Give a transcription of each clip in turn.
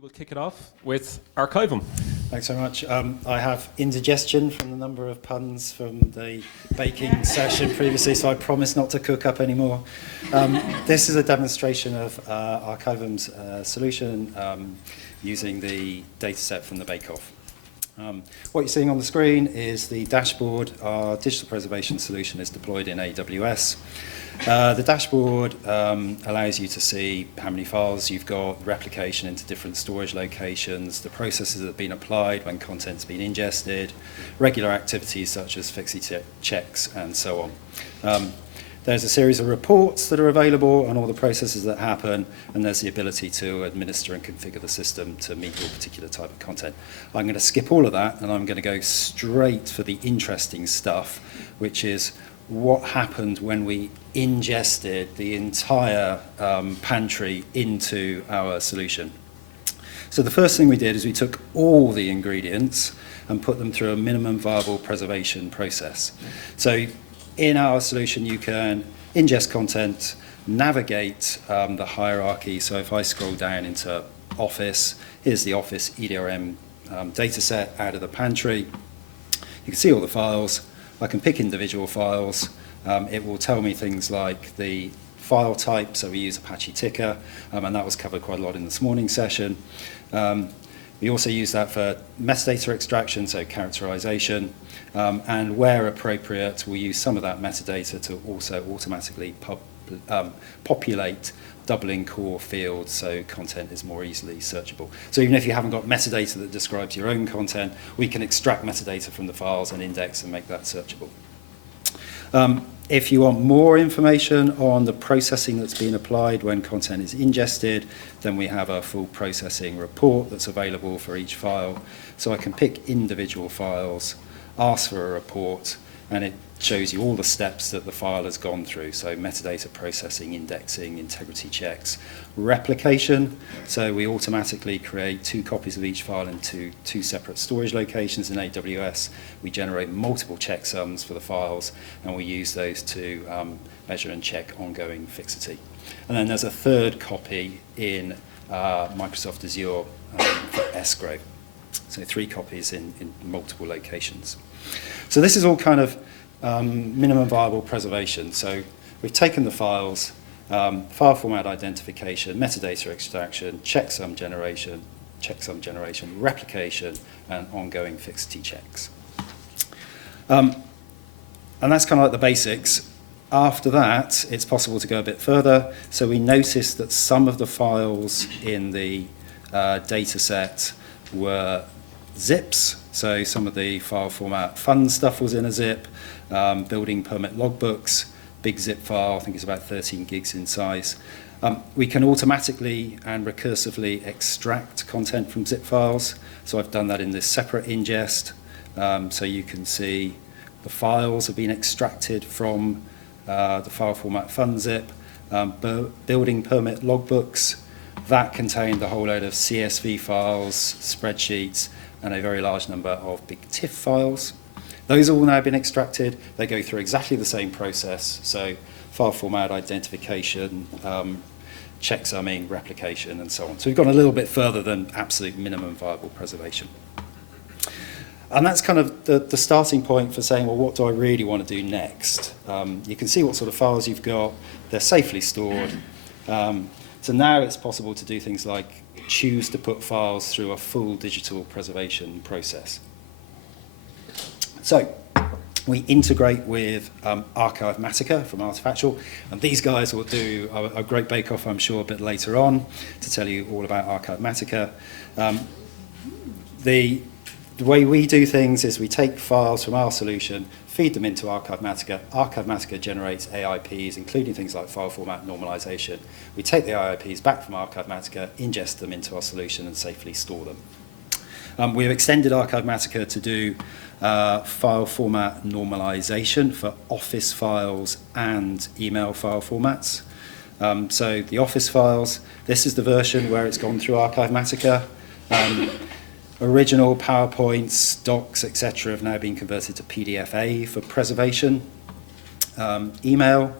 we will kick it off with Archivum. Thanks so much. I have indigestion from the number of puns from the baking session previously, so I promise not to cook up anymore. This is a demonstration of Archivum's solution using the dataset from the bake-off. What you're seeing on the screen is the dashboard. Our digital preservation solution is deployed in AWS. The dashboard allows you to see how many files you've got, replication into different storage locations, the processes that have been applied when content's been ingested, regular activities such as fixity checks, and so on. There's a series of reports that are available on all the processes that happen, and there's the ability to administer and configure the system to meet your particular type of content. I'm going to skip all of that, and I'm going to go straight for the interesting stuff, which is what happened when we ingested the entire pantry into our solution. So the first thing we did is we took all the ingredients and put them through a minimum viable preservation process. So in our solution, you can ingest content, navigate the hierarchy. So if I scroll down into Office, here's the Office EDRM dataset out of the pantry. You can see all the files. I can pick individual files. It will tell me things like the file type, so we use Apache Ticker, and that was covered quite a lot in this morning's session. We also use that for metadata extraction, so characterization, and where appropriate, we'll use some of that metadata to also automatically populate doubling core fields so content is more easily searchable. So even if you haven't got metadata that describes your own content, we can extract metadata from the files and index and make that searchable. If you want more information on the processing that's been applied when content is ingested, then we have a full processing report that's available for each file. So I can pick individual files, ask for a report, and it shows you all the steps that the file has gone through. So metadata processing, indexing, integrity checks, replication. So we automatically create 2 copies of each file into 2 separate storage locations in AWS. We generate multiple checksums for the files, and we use those to measure and check ongoing fixity. And then there's a 3rd copy in Microsoft Azure for escrow. So 3 copies in multiple locations. So this is all kind of minimum viable preservation. So we've taken the files, file format identification, metadata extraction, checksum generation, replication, and ongoing fixity checks. And that's kind of like the basics. After that, it's possible to go a bit further. So we noticed that some of the files in the data set were zips. So some of the file format fun stuff was in a zip, building permit logbooks, big zip file, I think it's about 13 gigs in size. We can automatically and recursively extract content from zip files. So I've done that in this separate ingest. So you can see the files have been extracted from the file format fun zip, building permit logbooks. That contained a whole load of CSV files, spreadsheets, and a very large number of big TIFF files. Those have all now been extracted. They go through exactly the same process. So file format identification, checksumming, replication, and so on. So we've gone a little bit further than absolute minimum viable preservation. And that's kind of the starting point for saying, well, what do I really want to do next? You can see what sort of files you've got. They're safely stored. So now it's possible to do things like choose to put files through a full digital preservation process. So we integrate with Archivematica from Artifactual, and these guys will do a great bake-off, I'm sure, a bit later on to tell you all about Archivematica. The way we do things is we take files from our solution, feed them into Archivematica. Archivematica generates AIPs, including things like file format normalization. We take the AIPs back from Archivematica, ingest them into our solution, and safely store them. We've extended Archivematica to do file format normalization for Office files and email file formats. So the Office files, this is the version where it's gone through Archivematica. Original PowerPoints, docs, etc. have now been converted to PDF-A for preservation. Email,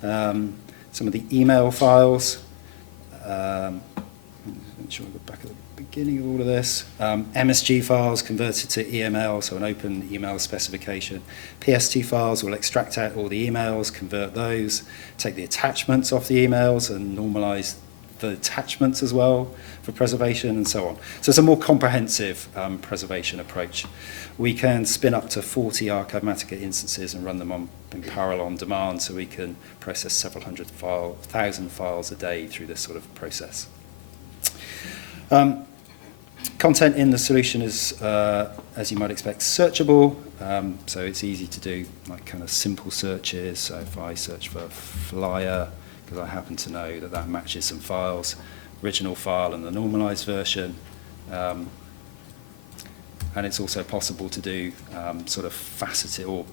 some of the email files. make sure I go back at the beginning of all of this. MSG files converted to EML, so an open email specification. PST files will extract out all the emails, convert those, take the attachments off the emails and normalize the attachments as well for preservation and so on. So it's a more comprehensive preservation approach. We can spin up to 40 Archivematica instances and run them in parallel on demand, so we can process several thousand files a day through this sort of process. Content in the solution is, as you might expect, searchable. So it's easy to do like kind of simple searches. So if I search for flyer, because I happen to know that that matches some files, original file and the normalized version. And it's also possible to do sort of faceted or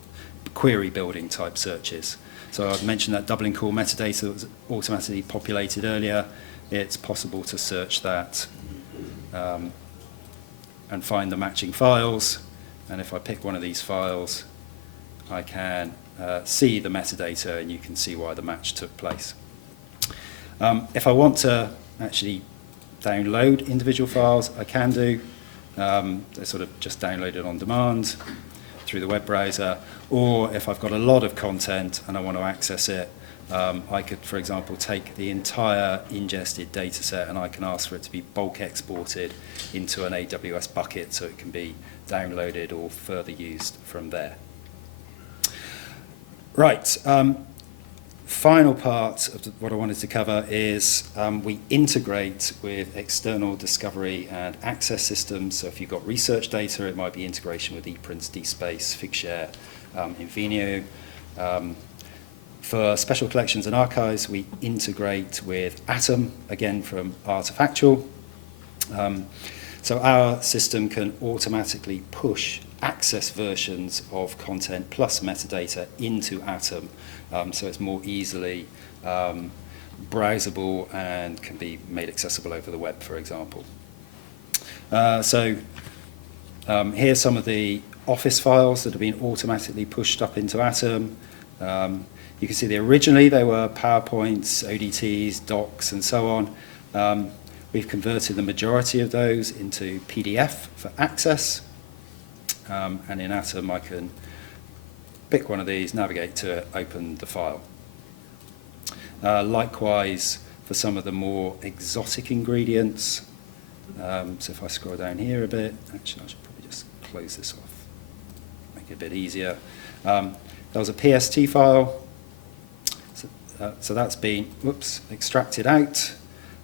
query building type searches. So I've mentioned that doubling call metadata that was automatically populated earlier. It's possible to search that and find the matching files. And if I pick one of these files, I can see the metadata and you can see why the match took place. If I want to actually download individual files, I can do. They're sort of just downloaded on demand through the web browser. Or if I've got a lot of content and I want to access it, I could, for example, take the entire ingested data set and I can ask for it to be bulk exported into an AWS bucket so it can be downloaded or further used from there. Right. Final part of what I wanted to cover is we integrate with external discovery and access systems. So if you've got research data, it might be integration with ePrints, DSpace, Figshare, Invenio. For special collections and archives, we integrate with Atom, again from Artifactual. So our system can automatically push access versions of content plus metadata into Atom, so it's more easily browsable and can be made accessible over the web, for example. Here's some of the Office files that have been automatically pushed up into Atom. You can see that originally they were PowerPoints, ODTs, docs, and so on. We've converted the majority of those into PDF for access. And in Atom, I can pick one of these, navigate to it, open the file. Likewise, for some of the more exotic ingredients, so if I scroll down here a bit, actually I should probably just close this off, make it a bit easier. There was a PST file, so that's been, extracted out.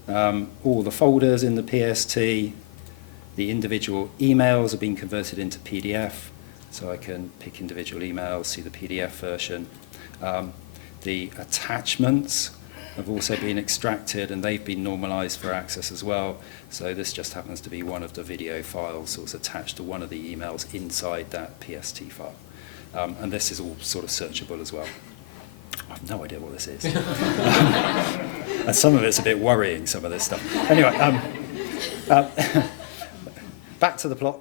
All the folders in the PST, the individual emails have been converted into PDF, so I can pick individual emails, see the PDF version. The attachments have also been extracted and they've been normalized for access as well. So this just happens to be one of the video files that was attached to one of the emails inside that PST file. And this is all sort of searchable as well. I have no idea what this is. And some of it's a bit worrying, some of this stuff. Anyway, back to the plot.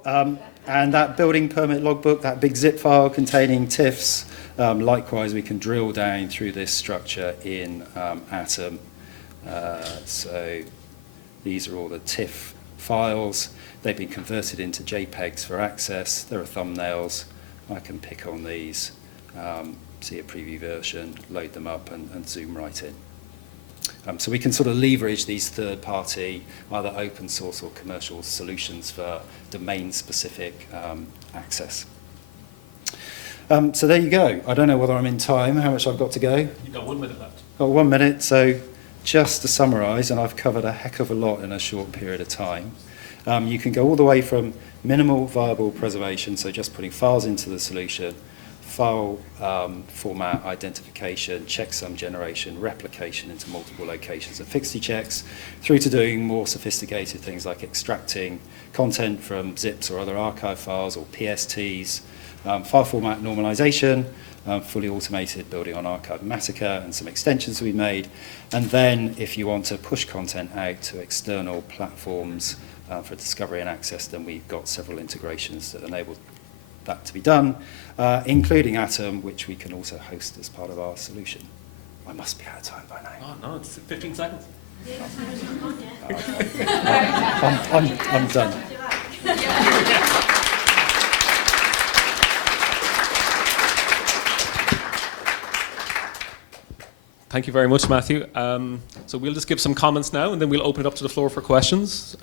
And that building permit logbook, that big zip file containing TIFFs, likewise, we can drill down through this structure in Atom. So these are all the TIFF files. They've been converted into JPEGs for access. There are thumbnails. I can pick on these, see a preview version, load them up, and zoom right in. So we can sort of leverage these third-party, either open source or commercial solutions for domain-specific access. So there you go. I don't know whether I'm in time, how much I've got to go. You've got 1 minute left. Got 1 minute, so just to summarise, and I've covered a heck of a lot in a short period of time. You can go all the way from minimal viable preservation, so just putting files into the solution, file format identification, checksum generation, replication into multiple locations, and fixity checks, through to doing more sophisticated things like extracting content from zips or other archive files or PSTs, file format normalization, fully automated building on Archivematica and some extensions we made. And then if you want to push content out to external platforms for discovery and access, then we've got several integrations that enable that to be done, including Atom, which we can also host as part of our solution. I must be out of time by now. Oh, no, it's 15 seconds. I'm done. Thank you very much, Matthew. So we'll just give some comments now, and then we'll open it up to the floor for questions.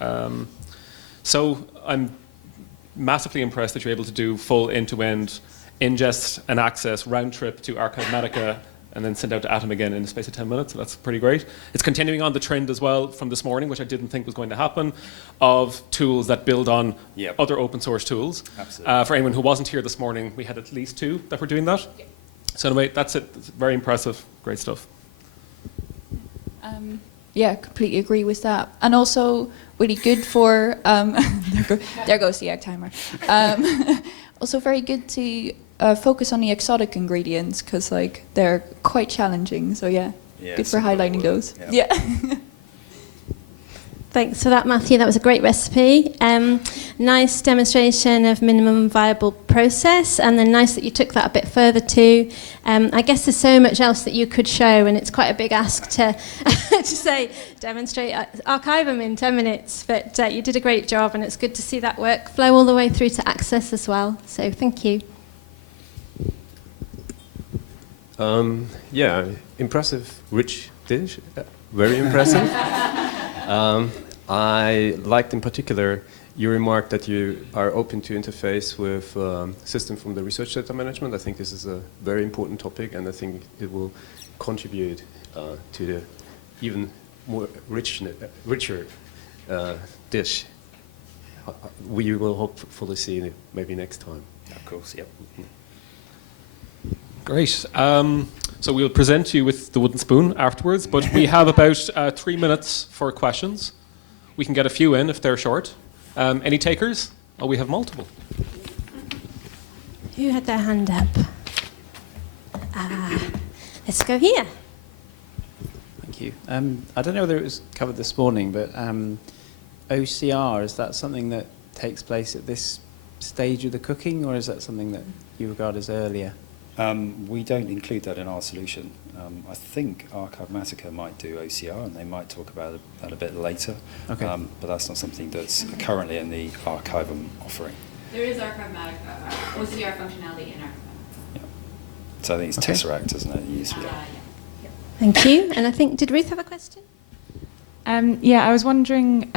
So I'm massively impressed that you're able to do full end-to-end ingest and access round trip to Archivematica and then send out to Atom again in the space of 10 minutes. So that's pretty great. It's continuing on the trend as well from this morning, which I didn't think was going to happen, of tools that build on other open source tools. Absolutely. For anyone who wasn't here this morning, we had at least 2 that were doing that. So anyway, that's it. It's very impressive. Great stuff. Yeah, completely agree with that. And also really good for, there goes the egg timer. Also very good to focus on the exotic ingredients because like they're quite challenging. So yeah, good for highlighting those. Yeah. Thanks for that, Matthew. That was a great recipe. Nice demonstration of minimum viable process, and then nice that you took that a bit further too. I guess there's so much else that you could show, and it's quite a big ask to to say demonstrate Archivum in 10 minutes. But you did a great job, and it's good to see that work flow all the way through to access as well. So thank you. Yeah, impressive, rich dish. Very impressive. I liked in particular your remark that you are open to interface with system from the research data management. I think this is a very important topic, and I think it will contribute to the even more richer dish. We will hopefully see it maybe next time. Of course, yep. Great. So we'll present you with the wooden spoon afterwards, but we have about 3 minutes for questions. We can get a few in if they're short. Any takers? Oh, we have multiple. Who had their hand up? Let's go here. Thank you. I don't know whether it was covered this morning, but OCR, is that something that takes place at this stage of the cooking, or is that something that you regard as earlier? We don't include that in our solution. I think Archivematica might do OCR, and they might talk about that a bit later. Okay. But that's not something that's currently in the Archivum offering. There is Archivematica, OCR functionality in Archivematica. Yeah. So I think it's Tesseract, isn't it? Usually. Thank you. And I think, did Ruth have a question? Yeah, I was wondering,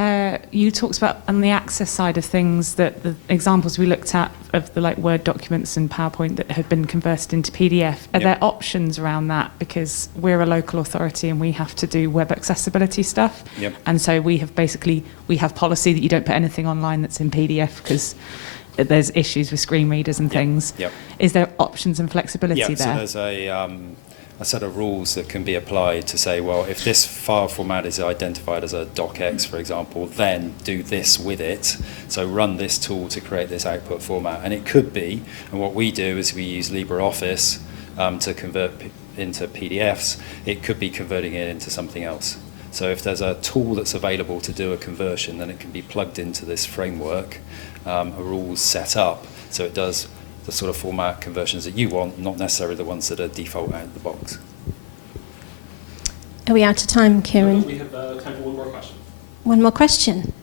you talked about on the access side of things that the examples we looked at of the like Word documents and PowerPoint that have been converted into PDF, are there options around that? Because we're a local authority and we have to do web accessibility stuff. Yep. And so we have policy that you don't put anything online that's in PDF because there's issues with screen readers and things. Yep. Is there options and flexibility there? So there's a set of rules that can be applied to say, well, if this file format is identified as a docx, for example, then do this with it. So run this tool to create this output format. And it could be, and what we do is we use LibreOffice to convert into PDFs. It could be converting it into something else. So if there's a tool that's available to do a conversion, then it can be plugged into this framework, a rules set up, so it does the sort of format conversions that you want, not necessarily the ones that are default out of the box. Are we out of time, Kieran? We have time for one more question. One more question.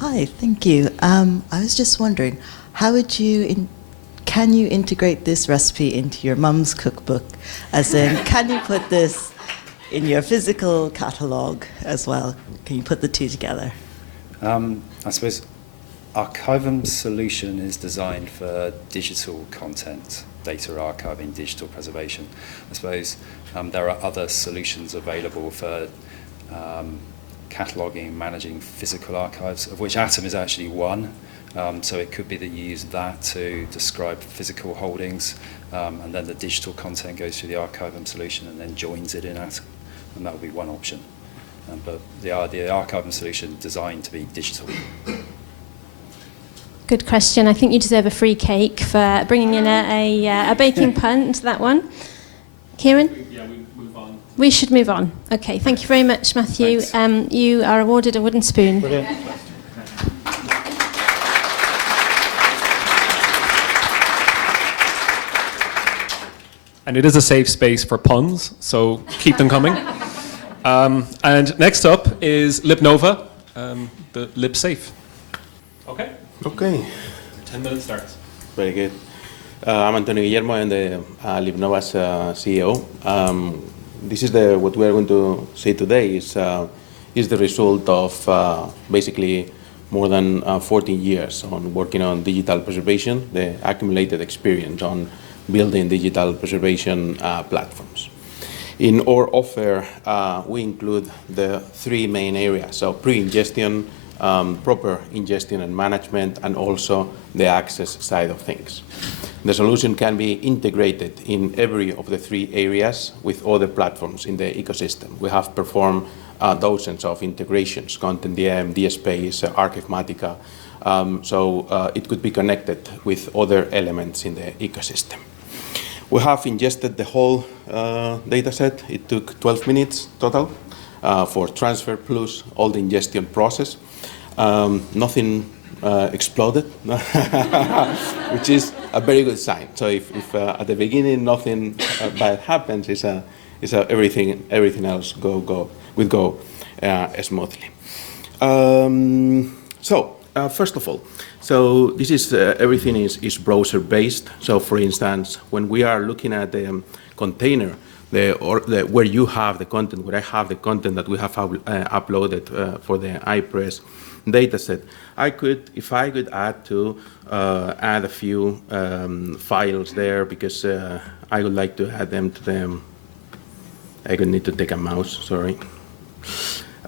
Hi, thank you. I was just wondering, how would you, can you integrate this recipe into your mum's cookbook? As in, can you put this in your physical catalogue as well? Can you put the two together? I suppose Archivum's solution is designed for digital content, data archiving, digital preservation. I suppose there are other solutions available for cataloguing, managing physical archives, of which Atom is actually one. So it could be that you use that to describe physical holdings, and then the digital content goes through the Archivum solution and then joins it in Atom, and that would be one option. But the Archivum solution designed to be digital. Good question. I think you deserve a free cake for bringing in a baking pun to that one. Kieran? Yeah, we move on. We should move on. Okay, thank you very much, Matthew. You are awarded a wooden spoon. Brilliant. And it is a safe space for puns, so keep them coming. And next up is LibNova, the LibSafe. Okay. Okay. 10 minutes starts. Very good. I'm Antonio Guillermo. I'm the LibNova's CEO. This is what we are going to say today is the result of basically more than 14 years on working on digital preservation, the accumulated experience on building digital preservation platforms. In our offer, we include the three main areas, so pre-ingestion, proper ingestion and management, and also the access side of things. The solution can be integrated in every of the three areas with other platforms in the ecosystem. We have performed dozens of integrations, ContentDM, DSpace, Archivematica, so it could be connected with other elements in the ecosystem. We have ingested the whole data set. It took 12 minutes total for transfer plus all the ingestion process. Nothing exploded, which is a very good sign. So if at the beginning nothing bad happens, everything else will go smoothly. First of all, so this is everything is browser based. So for instance, when we are looking at the container, where you have the content, where I have the content that we have uploaded for the iPres dataset, if I could add a few files there, because I would like to add them to them. I would need to take a mouse, sorry,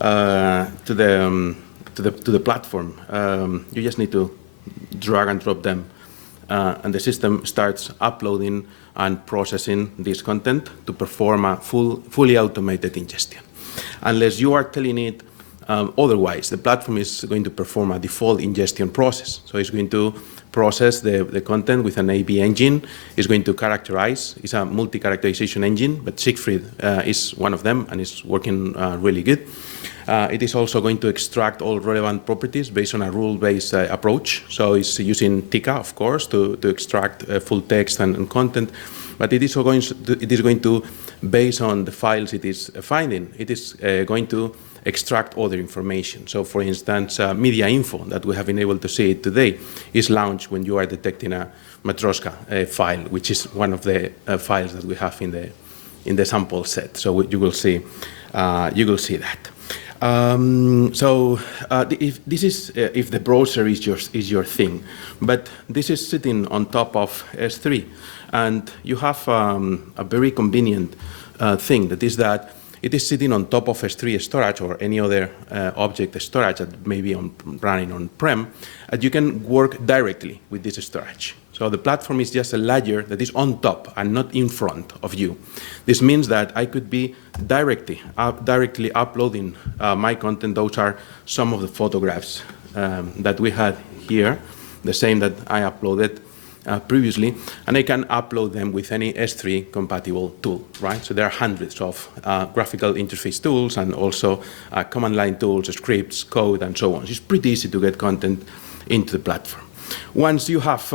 to the platform. You just need to drag and drop them, and the system starts uploading and processing this content to perform a fully automated ingestion. Unless you are telling it otherwise, the platform is going to perform a default ingestion process. So it's going to process the content with an AB engine. It's going to characterize. It's a multi-characterization engine, but Siegfried is one of them, and it's working really good. It is also going to extract all relevant properties based on a rule-based approach. So it's using Tika, of course, to extract full text and content. But it is going to, based on the files it is finding, it is going to extract other information. So for instance, media info that we have been able to see today is launched when you are detecting a Matroska file, which is one of the files that we have in the sample set. So you will see that. If the browser is your thing, but this is sitting on top of S3, and you have a very convenient thing, that is that it is sitting on top of S3 storage or any other object storage that may be running on-prem, and you can work directly with this storage. So the platform is just a layer that is on top and not in front of you. This means that I could be directly uploading my content. Those are some of the photographs that we had here, the same that I uploaded previously, and I can upload them with any S3 compatible tool, right? So there are hundreds of graphical interface tools and also command line tools, scripts, code, and so on. It's pretty easy to get content into the platform. Once you have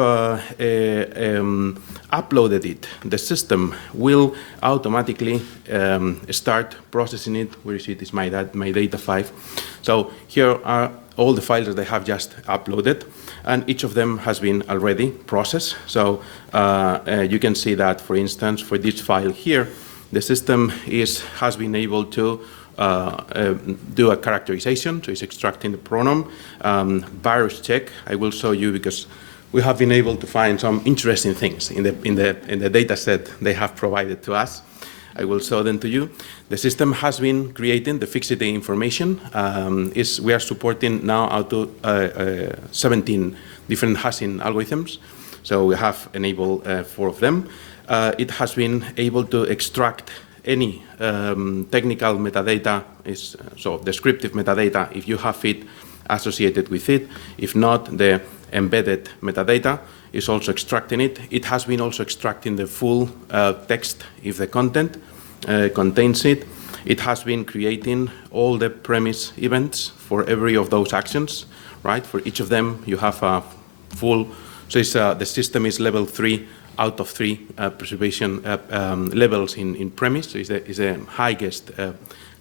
uploaded it, the system will automatically start processing it. Where is it? It's my data file. So here are all the files that I have just uploaded, and each of them has been already processed. So you can see that, for instance, for this file here, the system has been able to do a characterization, so it's extracting the pronoun, virus check. I will show you because we have been able to find some interesting things in the data set they have provided to us. I will show them to you. The system has been creating the fixity information. We are supporting now out to 17 different hashing algorithms. So we have enabled 4 of them. It has been able to extract any technical metadata, so descriptive metadata, if you have it associated with it. If not, the embedded metadata is also extracting it. It has been also extracting the full text if the content contains it. It has been creating all the premise events for every of those actions, right? For each of them, you have a full, so the system is level 3 out of 3 preservation levels in premise. So it's the highest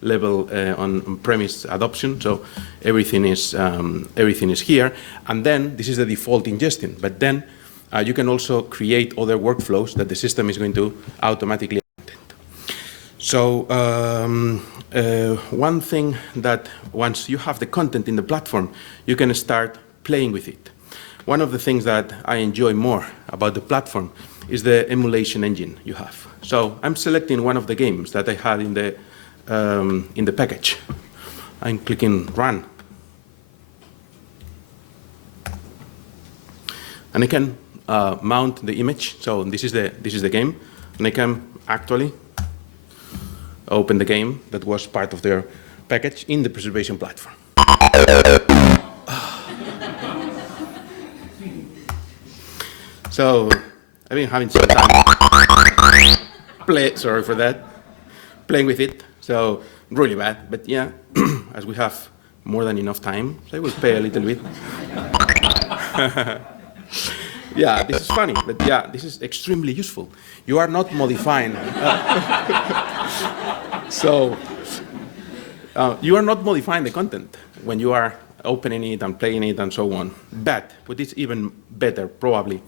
level on premise adoption. So everything is here. And then this is the default ingestion. But then you can also create other workflows that the system is going to automatically attend. So one thing that once you have the content in the platform, you can start playing with it. One of the things that I enjoy more about the platform is the emulation engine you have. So I'm selecting one of the games that I had in the package. I'm clicking Run. And I can mount the image. So this is the game. And I can actually open the game that was part of their package in the preservation platform. So I've been having some time sorry for that, playing with it. So really bad, but yeah, as we have more than enough time, so I will pay a little bit. Yeah, this is funny, but yeah, this is extremely useful. You are not modifying. You are not modifying the content when you are opening it and playing it and so on. But what is even better, probably,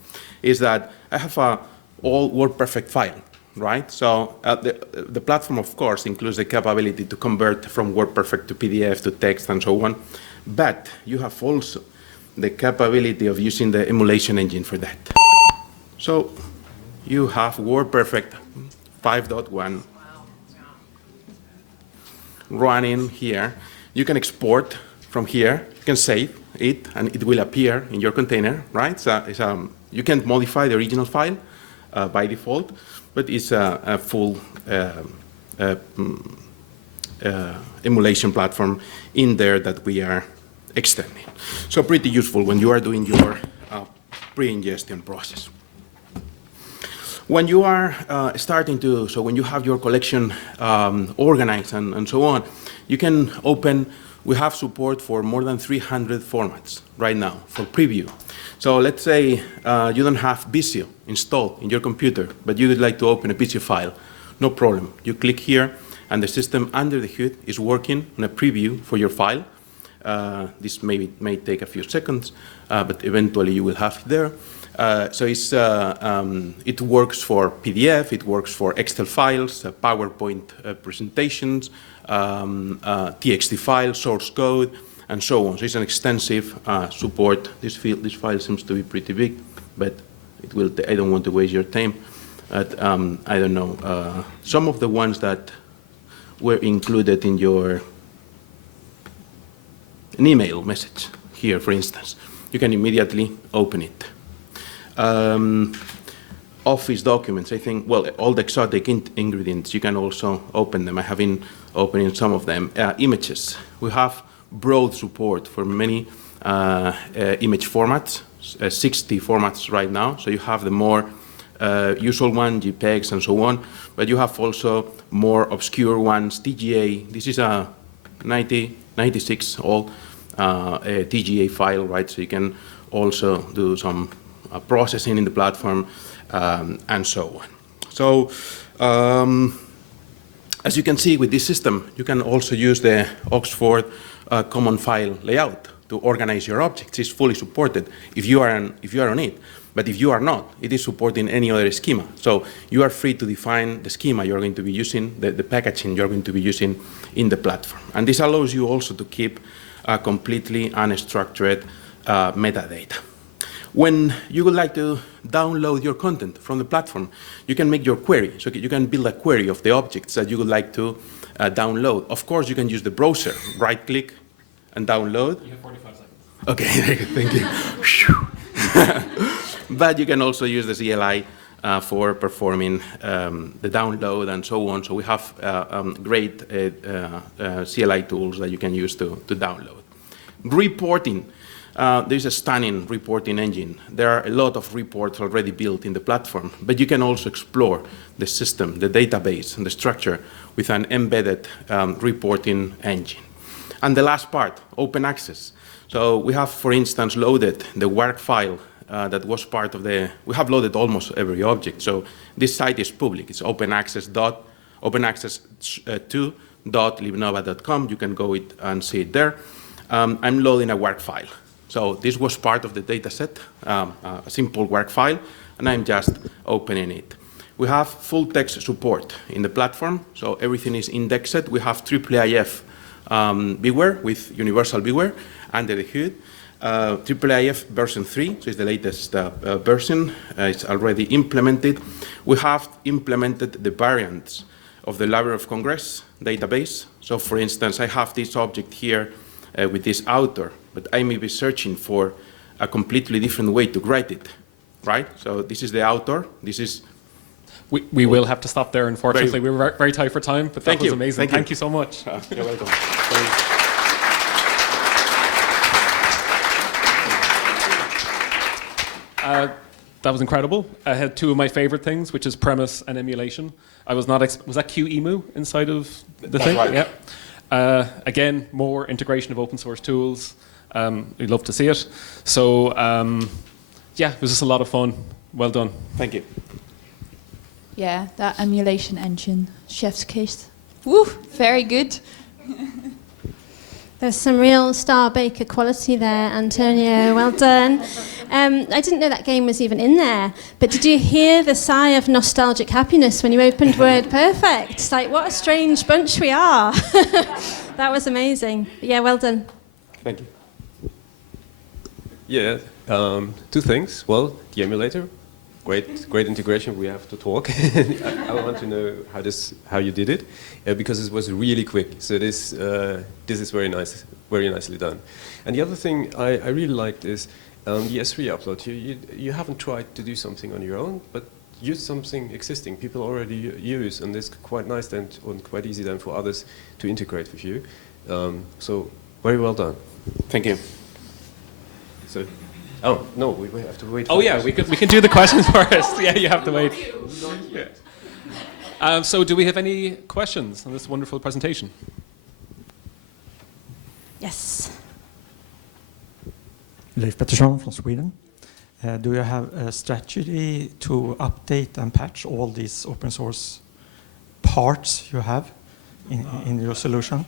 is that I have a all WordPerfect file, right? So the platform, of course, includes the capability to convert from WordPerfect to PDF to text and so on. But you have also the capability of using the emulation engine for that. So you have WordPerfect 5.1 running here. You can export from here. You can save it, and it will appear in your container, right? So you can't modify the original file by default, but it's a full emulation platform in there that we are extending. So pretty useful when you are doing your pre-ingestion process. When you are when you have your collection organized and so on, you can open, we have support for more than 300 formats right now for preview. So let's say you don't have Visio installed in your computer, but you would like to open a Visio file. No problem. You click here, and the system under the hood is working on a preview for your file. This may take a few seconds, but eventually you will have it there. So it works for PDF, it works for Excel files, PowerPoint presentations, TXT files, source code, and so on. So it's an extensive support. This file seems to be pretty big, but it will. I don't want to waste your time. But, I don't know. Some of the ones that were included in an email message here, for instance, you can immediately open it. Office documents, I think, well, all the exotic ingredients, you can also open them. I have been opening some of them. Images, we have broad support for many image formats, 60 formats right now. So you have the more usual one, JPEGs and so on, but you have also more obscure ones, TGA. This is a 96 all TGA file, right? So you can also do some processing in the platform and so on. So as you can see with this system, you can also use the Oxford common file layout to organize your objects. It's fully supported if you are on it. But if you are not, it is supporting any other schema. So you are free to define the schema you're going to be using, the packaging you're going to be using in the platform. And this allows you also to keep completely unstructured metadata. When you would like to download your content from the platform, you can make your query. So you can build a query of the objects that you would like to download. Of course, you can use the browser, right-click and download. You have 45 seconds. Okay, thank you. But you can also use the CLI for performing the download and so on. So we have great CLI tools that you can use to download. Reporting. There's a stunning reporting engine. There are a lot of reports already built in the platform, but you can also explore the system, the database, and the structure with an embedded reporting engine. And the last part, open access. So we have, for instance, loaded the work file that was part of the, we have loaded almost every object. So this site is public. It's openaccess2.libnova.com. You can go and see it there. I'm loading a work file. So this was part of the data set, a simple work file, and I'm just opening it. We have full text support in the platform, so everything is indexed. We have IIIF beware with universal beware under the hood. IIIF version 3, so it's the latest version. It's already implemented. We have implemented the variants of the Library of Congress database. So for instance, I have this object here with this author, but I may be searching for a completely different way to write it, right? So this is the author. This is. We will have to stop there, unfortunately. We were very tight for time, but that was amazing. Thank you so much. You're welcome. That was incredible. I had two of my favorite things, which is premise and emulation. I was not. Was that QEMU inside of the thing? Right. Yeah. Again, more integration of open source tools. We'd love to see it. So yeah, it was just a lot of fun. Well done. Thank you. Yeah, that emulation engine, chef's kiss. Woo, very good. There's some real Star Baker quality there, Antonio. Well done. I didn't know that game was even in there, but did you hear the sigh of nostalgic happiness when you opened WordPerfect? It's like, what a strange bunch we are. That was amazing. But yeah, well done. Thank you. Yeah, two things. Well, the emulator, great integration. We have to talk. I want to know how you did it, because it was really quick. So this is very nice, very nicely done. And the other thing I really liked is the S3 upload. You haven't tried to do something on your own, but use something existing people already use, and it's quite nice then, and quite easy then for others to integrate with you. So very well done. Thank you. So, oh no, we have to wait. Oh yeah, we can do the questions first. Yeah, you have to wait. Yeah. So do we have any questions on this wonderful presentation? Yes. Leif Pettersson from Sweden. Do you have a strategy to update and patch all these open source parts you have in your solution?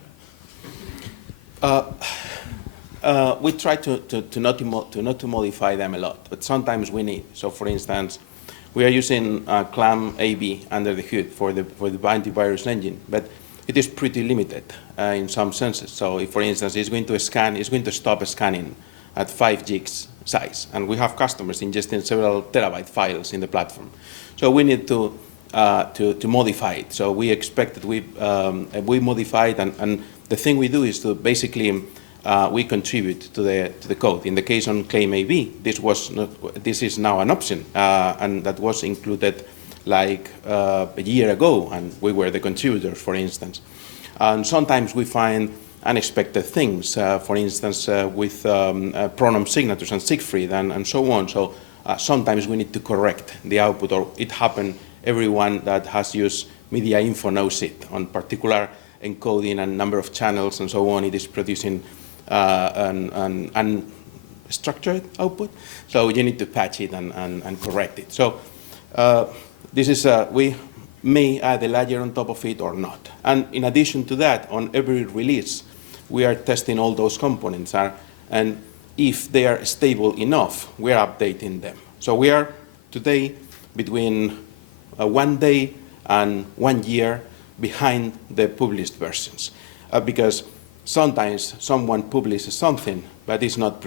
We try to not to modify them a lot, but sometimes we need. So, for instance, we are using Clam AB under the hood for the antivirus engine, but it is pretty limited in some senses. So, if, for instance, it's going to stop scanning at 5 gigs size, and we have customers ingesting several terabyte files in the platform. So we need to modify it. So we expect that we modify it, and the thing we do is to basically we contribute to the code. In the case on Claim AB, this is now an option, and that was included like a year ago, and we were the contributors, for instance. And sometimes we find unexpected things, for instance, with pronom signatures and Siegfried and so on. So sometimes we need to correct the output, or it happened, everyone that has used media info knows it. On particular encoding and number of channels and so on, it is producing an unstructured output. So you need to patch it and correct it. So this is, we may add a layer on top of it or not. And in addition to that, on every release, we are testing all those components, and if they are stable enough, we are updating them. So we are today between 1 day and 1 year behind the published versions, because sometimes someone publishes something, but it's not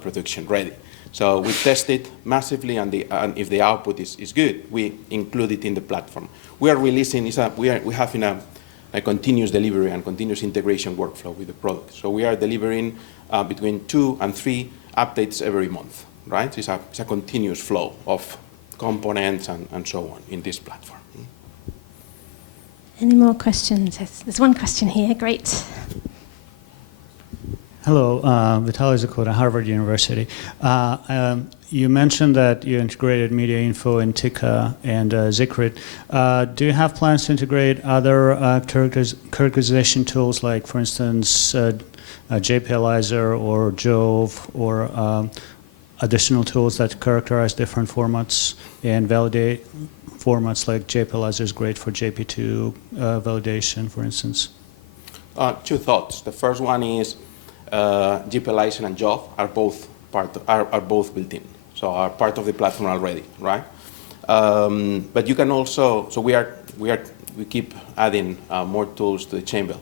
production ready. So we test it massively, and if the output is good, we include it in the platform. We are releasing, we have in a continuous delivery and continuous integration workflow with the product. So we are delivering between 2 and 3 updates every month, right? It's a continuous flow of components and so on in this platform. Any more questions? Yes, there's one question here. Great. Hello, Vitaly Zakota, Harvard University. You mentioned that you integrated media info in Tika and Siegfried. Do you have plans to integrate other characterization tools, like, for instance, JPalyzer or Jove, or additional tools that characterize different formats and validate formats like JPLS is great for JP2 validation, for instance? Two thoughts. The first one is GPLizen and JOV are both built in, so are part of the platform already, right? But you can also, so we keep adding more tools to the chamber,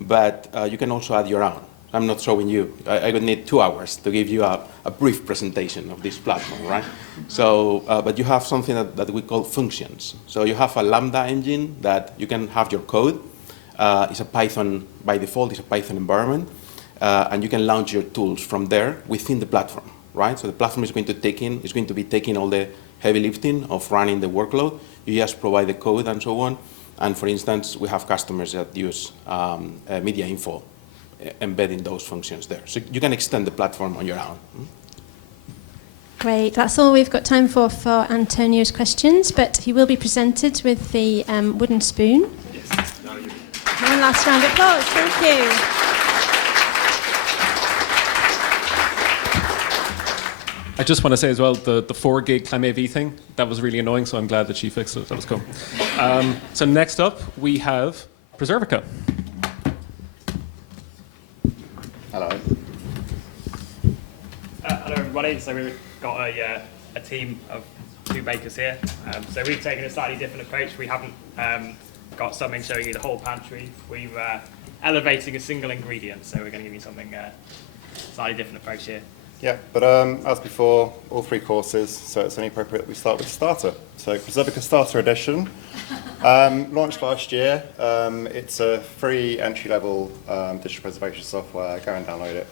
but you can also add your own. I'm not showing you. I would need 2 hours to give you a brief presentation of this platform, right? So, but you have something that we call functions. So you have a Lambda engine that you can have your code. It's a Python, by default, it's a Python environment. And you can launch your tools from there within the platform, right? So the platform is going to be taking all the heavy lifting of running the workload. You just provide the code and so on. And for instance, we have customers that use media info, embedding those functions there. So you can extend the platform on your own. Great. That's all we've got time for Antonio's questions, but he will be presented with the wooden spoon. Yes. One last round of applause. Thank you. I just want to say as well, the 4 gig ClimAV thing, that was really annoying, so I'm glad that she fixed it. That was cool. So next up, we have Preservica. Hello. Hello, everybody. So we've got a team of 2 bakers here. So we've taken a slightly different approach. We haven't got something showing you the whole pantry. We're elevating a single ingredient. So we're going to give you something slightly different approach here. Yeah, but as before, all 3 courses, so it's only appropriate that we start with the starter. So Preservica Starter Edition, launched last year. It's a free entry-level digital preservation software. Go and download it.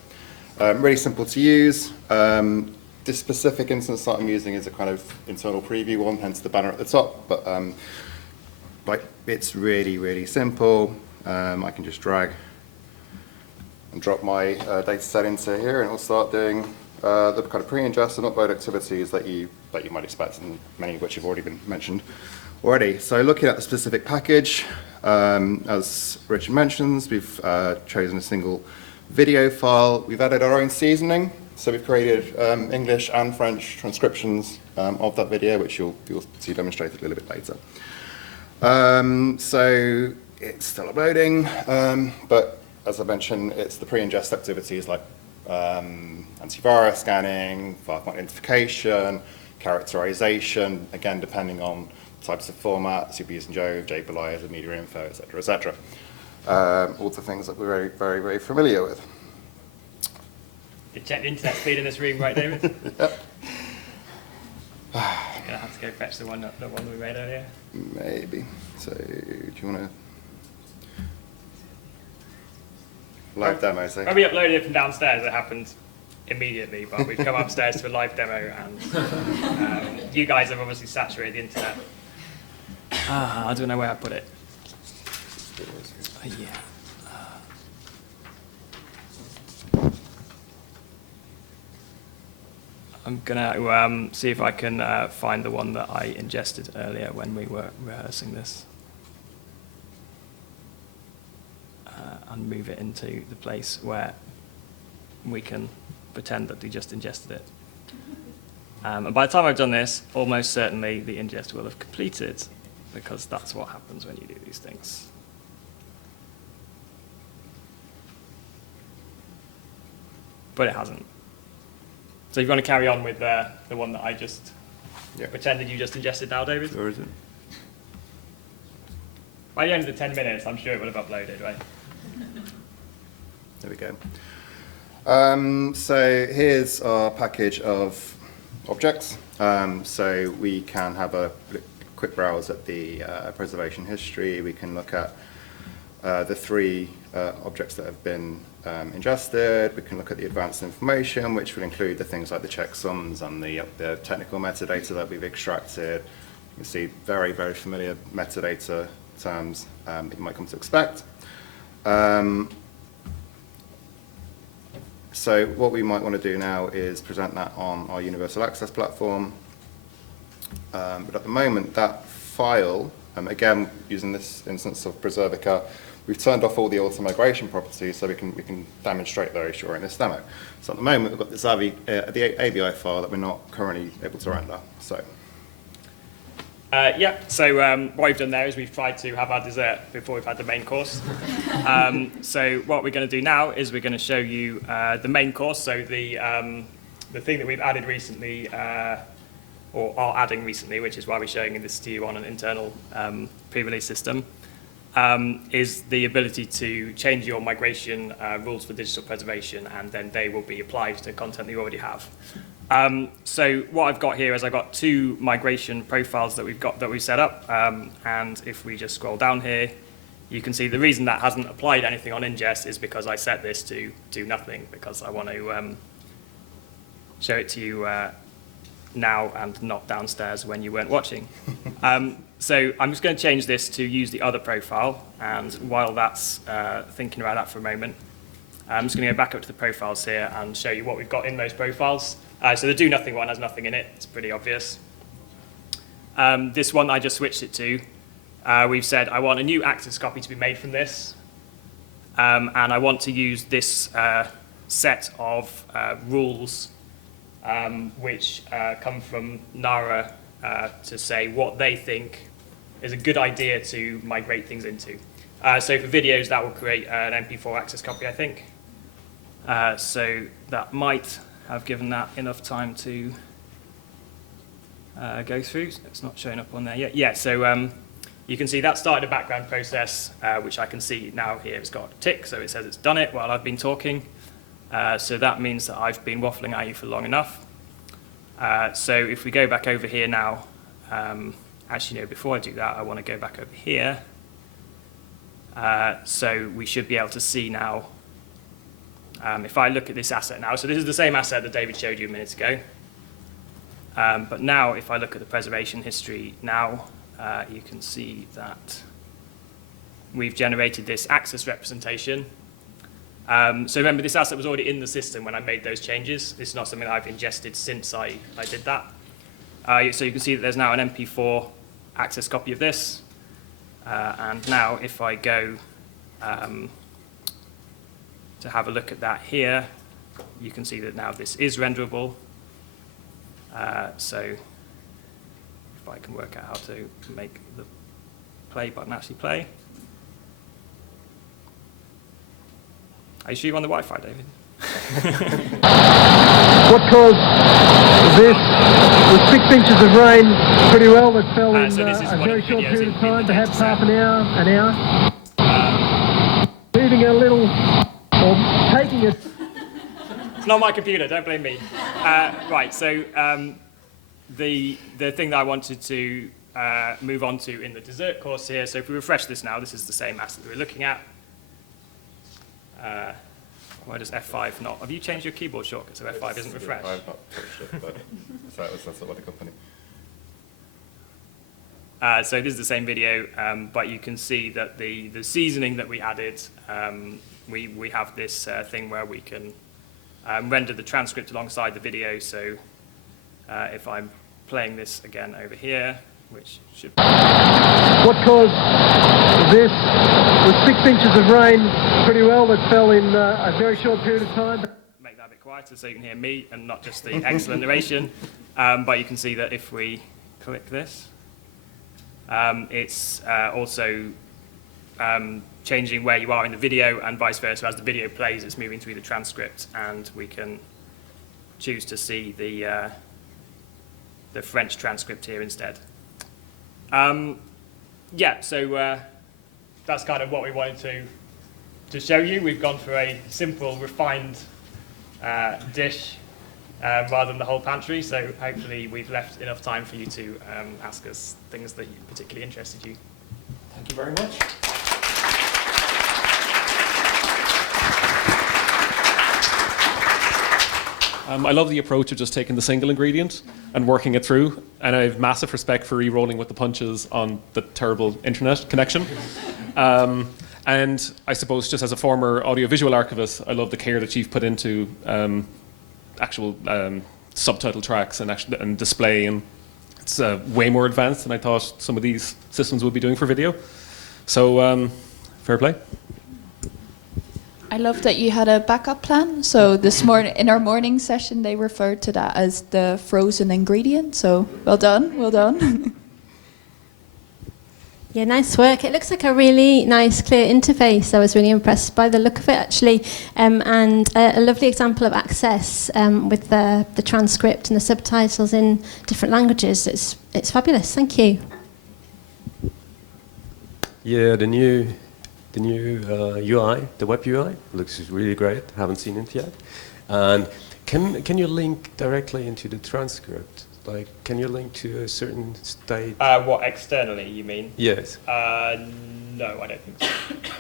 Really simple to use. This specific instance that I'm using is a kind of internal preview one, hence the banner at the top. But like, it's really, really simple. I can just drag and drop my data set into here, and it'll start doing the kind of pre-ingest and upload activities that you might expect, and many of which have already been mentioned already. So looking at the specific package, as Richard mentions, we've chosen a single video file. We've added our own seasoning, so we've created English and French transcriptions of that video, which you'll see demonstrated a little bit later. So it's still uploading, but as I mentioned, it's the pre-ingest activities like antivirus scanning, file identification, characterization, again, depending on types of formats, you'll be using JOV, JPLizen, media info, et cetera, et cetera. All the things that we're very, very, very familiar with. You check the internet speed in this room, right, David? Yep. I'm going to have to go fetch the one that we made earlier. Maybe. So, do you want to... Live demo, say. When we uploaded it from downstairs, it happened immediately, but we've come upstairs to a live demo, and you guys have obviously saturated the internet. I don't know where I put it. Yeah. I'm gonna see if I can find the one that I ingested earlier when we were rehearsing this. And move it into the place where we can pretend that we just ingested it. And by the time I've done this, almost certainly the ingest will have completed, because that's what happens when you do these things. But it hasn't. So you're going to carry on with the one that I just pretended you just ingested now, David? Sure is it? By the end of the 10 minutes, I'm sure it would have uploaded, right? There we go. So here's our package of objects. So we can have a quick browse at the preservation history. We can look at the 3 objects that have been ingested. We can look at the advanced information, which will include the things like the checksums and the technical metadata that we've extracted. You can see very, very familiar metadata terms that you might come to expect. So what we might want to do now is present that on our universal access platform. But at the moment, that file Again, using this instance of Preservica, we've turned off all the auto-migration properties so we can demonstrate those during this demo. So at the moment, we've got this the ABI file that we're not currently able to render. So. So what we've done there is we've tried to have our dessert before we've had the main course. So what we're going to do now is we're going to show you the main course. So the thing that we've added recently, or are adding recently, which is why we're showing this to you on an internal pre-release system, is the ability to change your migration rules for digital preservation, and then they will be applied to content that you already have. So what I've got here is I've got 2 migration profiles that we've set up, and if we just scroll down here, you can see the reason that hasn't applied anything on ingest is because I set this to do nothing, because I want to show it to you now and not downstairs when you weren't watching. So I'm just going to change this to use the other profile, and while that's thinking about that for a moment, I'm just going to go back up to the profiles here and show you what we've got in those profiles. So the do nothing one has nothing in it. It's pretty obvious. This one I just switched it to. We've said I want a new access copy to be made from this, and I want to use this set of rules which come from NARA to say what they think is a good idea to migrate things into. So for videos, that will create an MP4 access copy, I think. So that might have given that enough time to go through. It's not showing up on there yet. Yeah, so you can see that started a background process, which I can see now here. It's got a tick, so it says it's done it while I've been talking. So that means that I've been waffling at you for long enough. So if we go back over here now, actually, no, before I do that, I want to go back over here. So we should be able to see now, if I look at this asset now, so this is the same asset that David showed you a minute ago. But now, if I look at the preservation history now, you can see that we've generated this access representation. So remember, this asset was already in the system when I made those changes. This is not something that I've ingested since I did that. So you can see that there's now an MP4 access copy of this. And now if I go to have a look at that here, you can see that now this is renderable. So if I can work out how to make the play button actually play. Are you sure you're on the Wi-Fi, David? What caused this was 6 inches of rain pretty well that fell in so a very short period of time, perhaps half an hour. Leaving a little, or taking it. It's not my computer, don't blame me. Right, so the thing that I wanted to move on to in the dessert course here, so if we refresh this now, this is the same asset that we're looking at. Why does F5 not? Have you changed your keyboard shortcut so F5 isn't refreshed? I've not touched it, but that's what the company. So this is the same video, but you can see that the seasoning that we added, we have this thing where we can render the transcript alongside the video. So if I'm playing this again over here, which should. What caused this was 6 inches of rain pretty well that fell in a very short period of time. Make that a bit quieter so you can hear me and not just the excellent narration. But you can see that if we click this, it's also changing where you are in the video and vice versa. As the video plays, it's moving through the transcript, and we can choose to see the French transcript here instead. Yeah, so that's kind of what we wanted to show you. We've gone for a simple, refined dish rather than the whole pantry, so hopefully we've left enough time for you to ask us things that particularly interested you. Thank you very much. I love the approach of just taking the single ingredient and working it through, and I have massive respect for re-rolling with the punches on the terrible internet connection. And I suppose just as a former audiovisual archivist, I love the care that you've put into actual subtitle tracks and display and it's way more advanced than I thought some of these systems would be doing for video. So fair play. I love that you had a backup plan. So this morning, in our morning session, they referred to that as the frozen ingredient. So well done, well done. Yeah, nice work. It looks like a really nice, clear interface. I was really impressed by the look of it, actually. And a lovely example of access with the transcript and the subtitles in different languages. It's fabulous. Thank you. Yeah, the new UI, the web UI, looks really great. Haven't seen it yet. And can you link directly into the transcript? Like, can you link to a certain state? What, externally, you mean? Yes. No, I don't think so.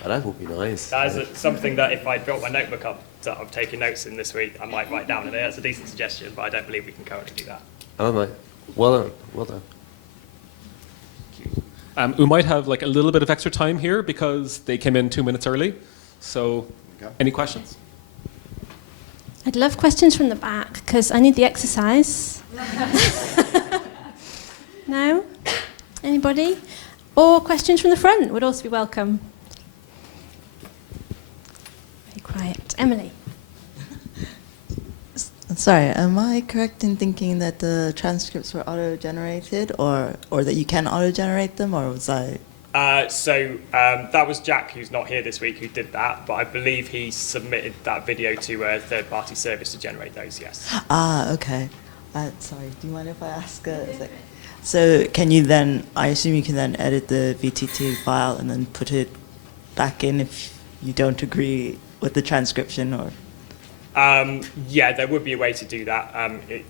Oh, that would be nice. That is something that if I built my notebook up that I've taken notes in this week, I might write down in there. That's a decent suggestion, but I don't believe we can currently do that. Oh, my. Well done. Well done. We might have like a little bit of extra time here because they came in 2 minutes early. So, any questions? I'd love questions from the back, because I need the exercise. No? Anybody? Or questions from the front would also be welcome. Very quiet. Emily. Sorry, am I correct in thinking that the transcripts were auto-generated, or that you can auto-generate them, or was I? That was Jack, who's not here this week, who did that, but I believe he submitted that video to a third-party service to generate those, yes. Ah, okay. Sorry, do you mind if I ask so can you then, I assume you can then edit the VTT file and then put it back in if you don't agree with the transcription, or? Yeah, there would be a way to do that.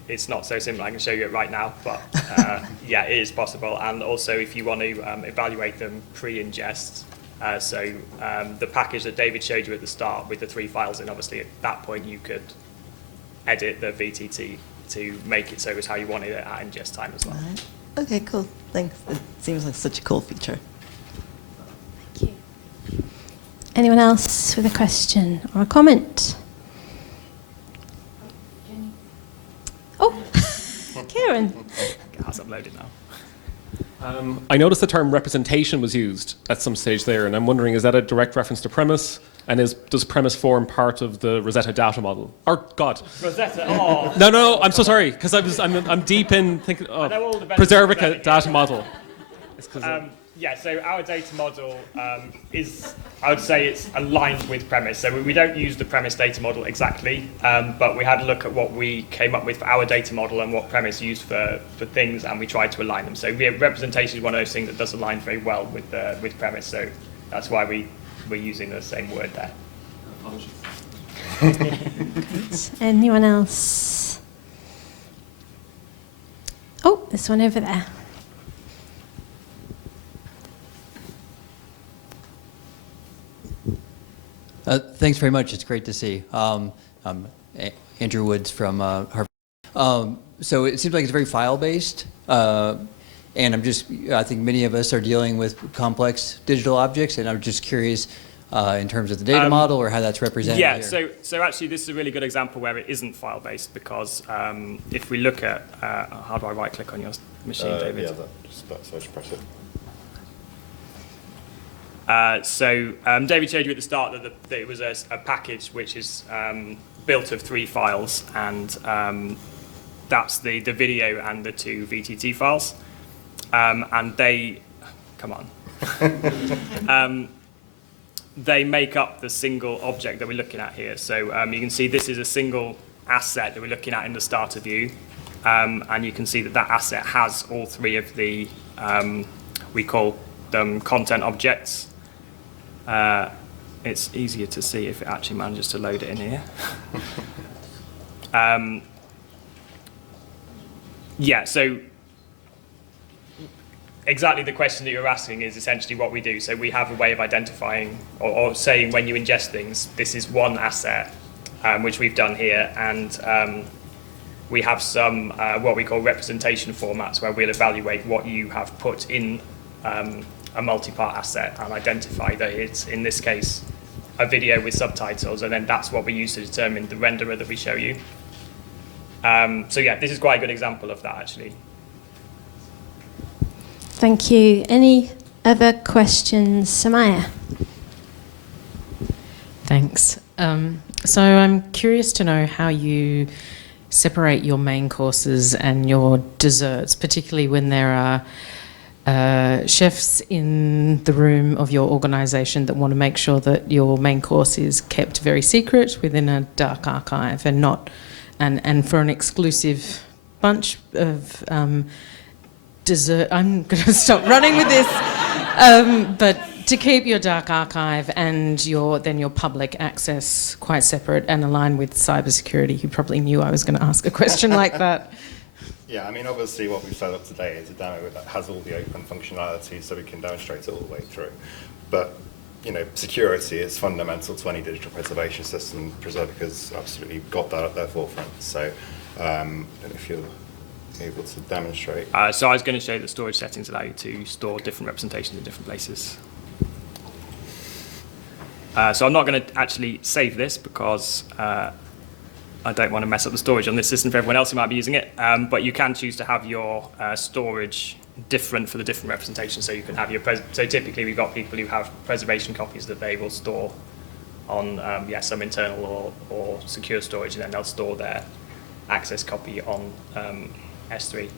It's not so simple. I can show you it right now, but yeah, it is possible. And also, if you want to evaluate them pre-ingest, the package that David showed you at the start with the 3 files in, obviously at that point you could edit the VTT to make it so it's how you wanted it at ingest time as well. Right. Okay, cool. Thanks. It seems like such a cool feature. Thank you. Anyone else with a question or a comment? Oh, Kieran. That's uploaded now. I noticed the term representation was used at some stage there, and I'm wondering, is that a direct reference to premise? And does premise form part of the Rosetta data model? Or God. Rosetta. Oh. No. I'm so sorry because I'm deep in thinking. Oh, Preservica data model. Yeah. So our data model is, I would say, it's aligned with premise. So we don't use the premise data model exactly, but we had a look at what we came up with for our data model and what premise used for things, and we tried to align them. So representation is one of those things that does align very well with premise. So that's why we're using the same word there. Anyone else? Oh, this one over there. Thanks very much. It's great to see. I'm Andrew Woods from Harvard. So it seems like it's very file-based, and I think many of us are dealing with complex digital objects, and I'm just curious in terms of the data model or how that's represented here. So actually this is a really good example where it isn't file-based, because if we look at, how do I right-click on your machine, David? Yeah, just press it. David showed you at the start that it was a package which is built of 3 files, and that's the video and the 2 VTT files. And they, come on, they make up the single object that we're looking at here. So you can see this is a single asset that we're looking at in the starter view, and you can see that asset has all 3 of the, we call them content objects. It's easier to see if it actually manages to load it in here. Yeah, so exactly the question that you're asking is essentially what we do. So we have a way of identifying or saying when you ingest things, this is one asset, which we've done here, and we have some what we call representation formats where we'll evaluate what you have put in a multi-part asset and identify that it's, in this case, a video with subtitles, and then that's what we use to determine the renderer that we show you. So yeah, this is quite a good example of that, actually. Thank you. Any other questions? Samaya? Thanks. So I'm curious to know how you separate your main courses and your desserts, particularly when there are chefs in the room of your organisation that want to make sure that your main course is kept very secret within a dark archive and not, and for an exclusive bunch of dessert. I'm going to stop running with this, but to keep your dark archive and your public access quite separate and aligned with cybersecurity. You probably knew I was going to ask a question like that. Yeah, I mean, obviously what we've set up today is a demo that has all the open functionality so we can demonstrate it all the way through. But, you know, security is fundamental to any digital preservation system. Preservica's absolutely got that at their forefront. So, I don't know if you're able to demonstrate. So I was going to show that storage settings allow you to store different representations in different places. So I'm not going to actually save this because I don't want to mess up the storage on this system for everyone else who might be using it. But you can choose to have your storage different for the different representations. So you can have your so typically we've got people who have preservation copies that they will store on some internal or secure storage, and then they'll store their access copy on S3.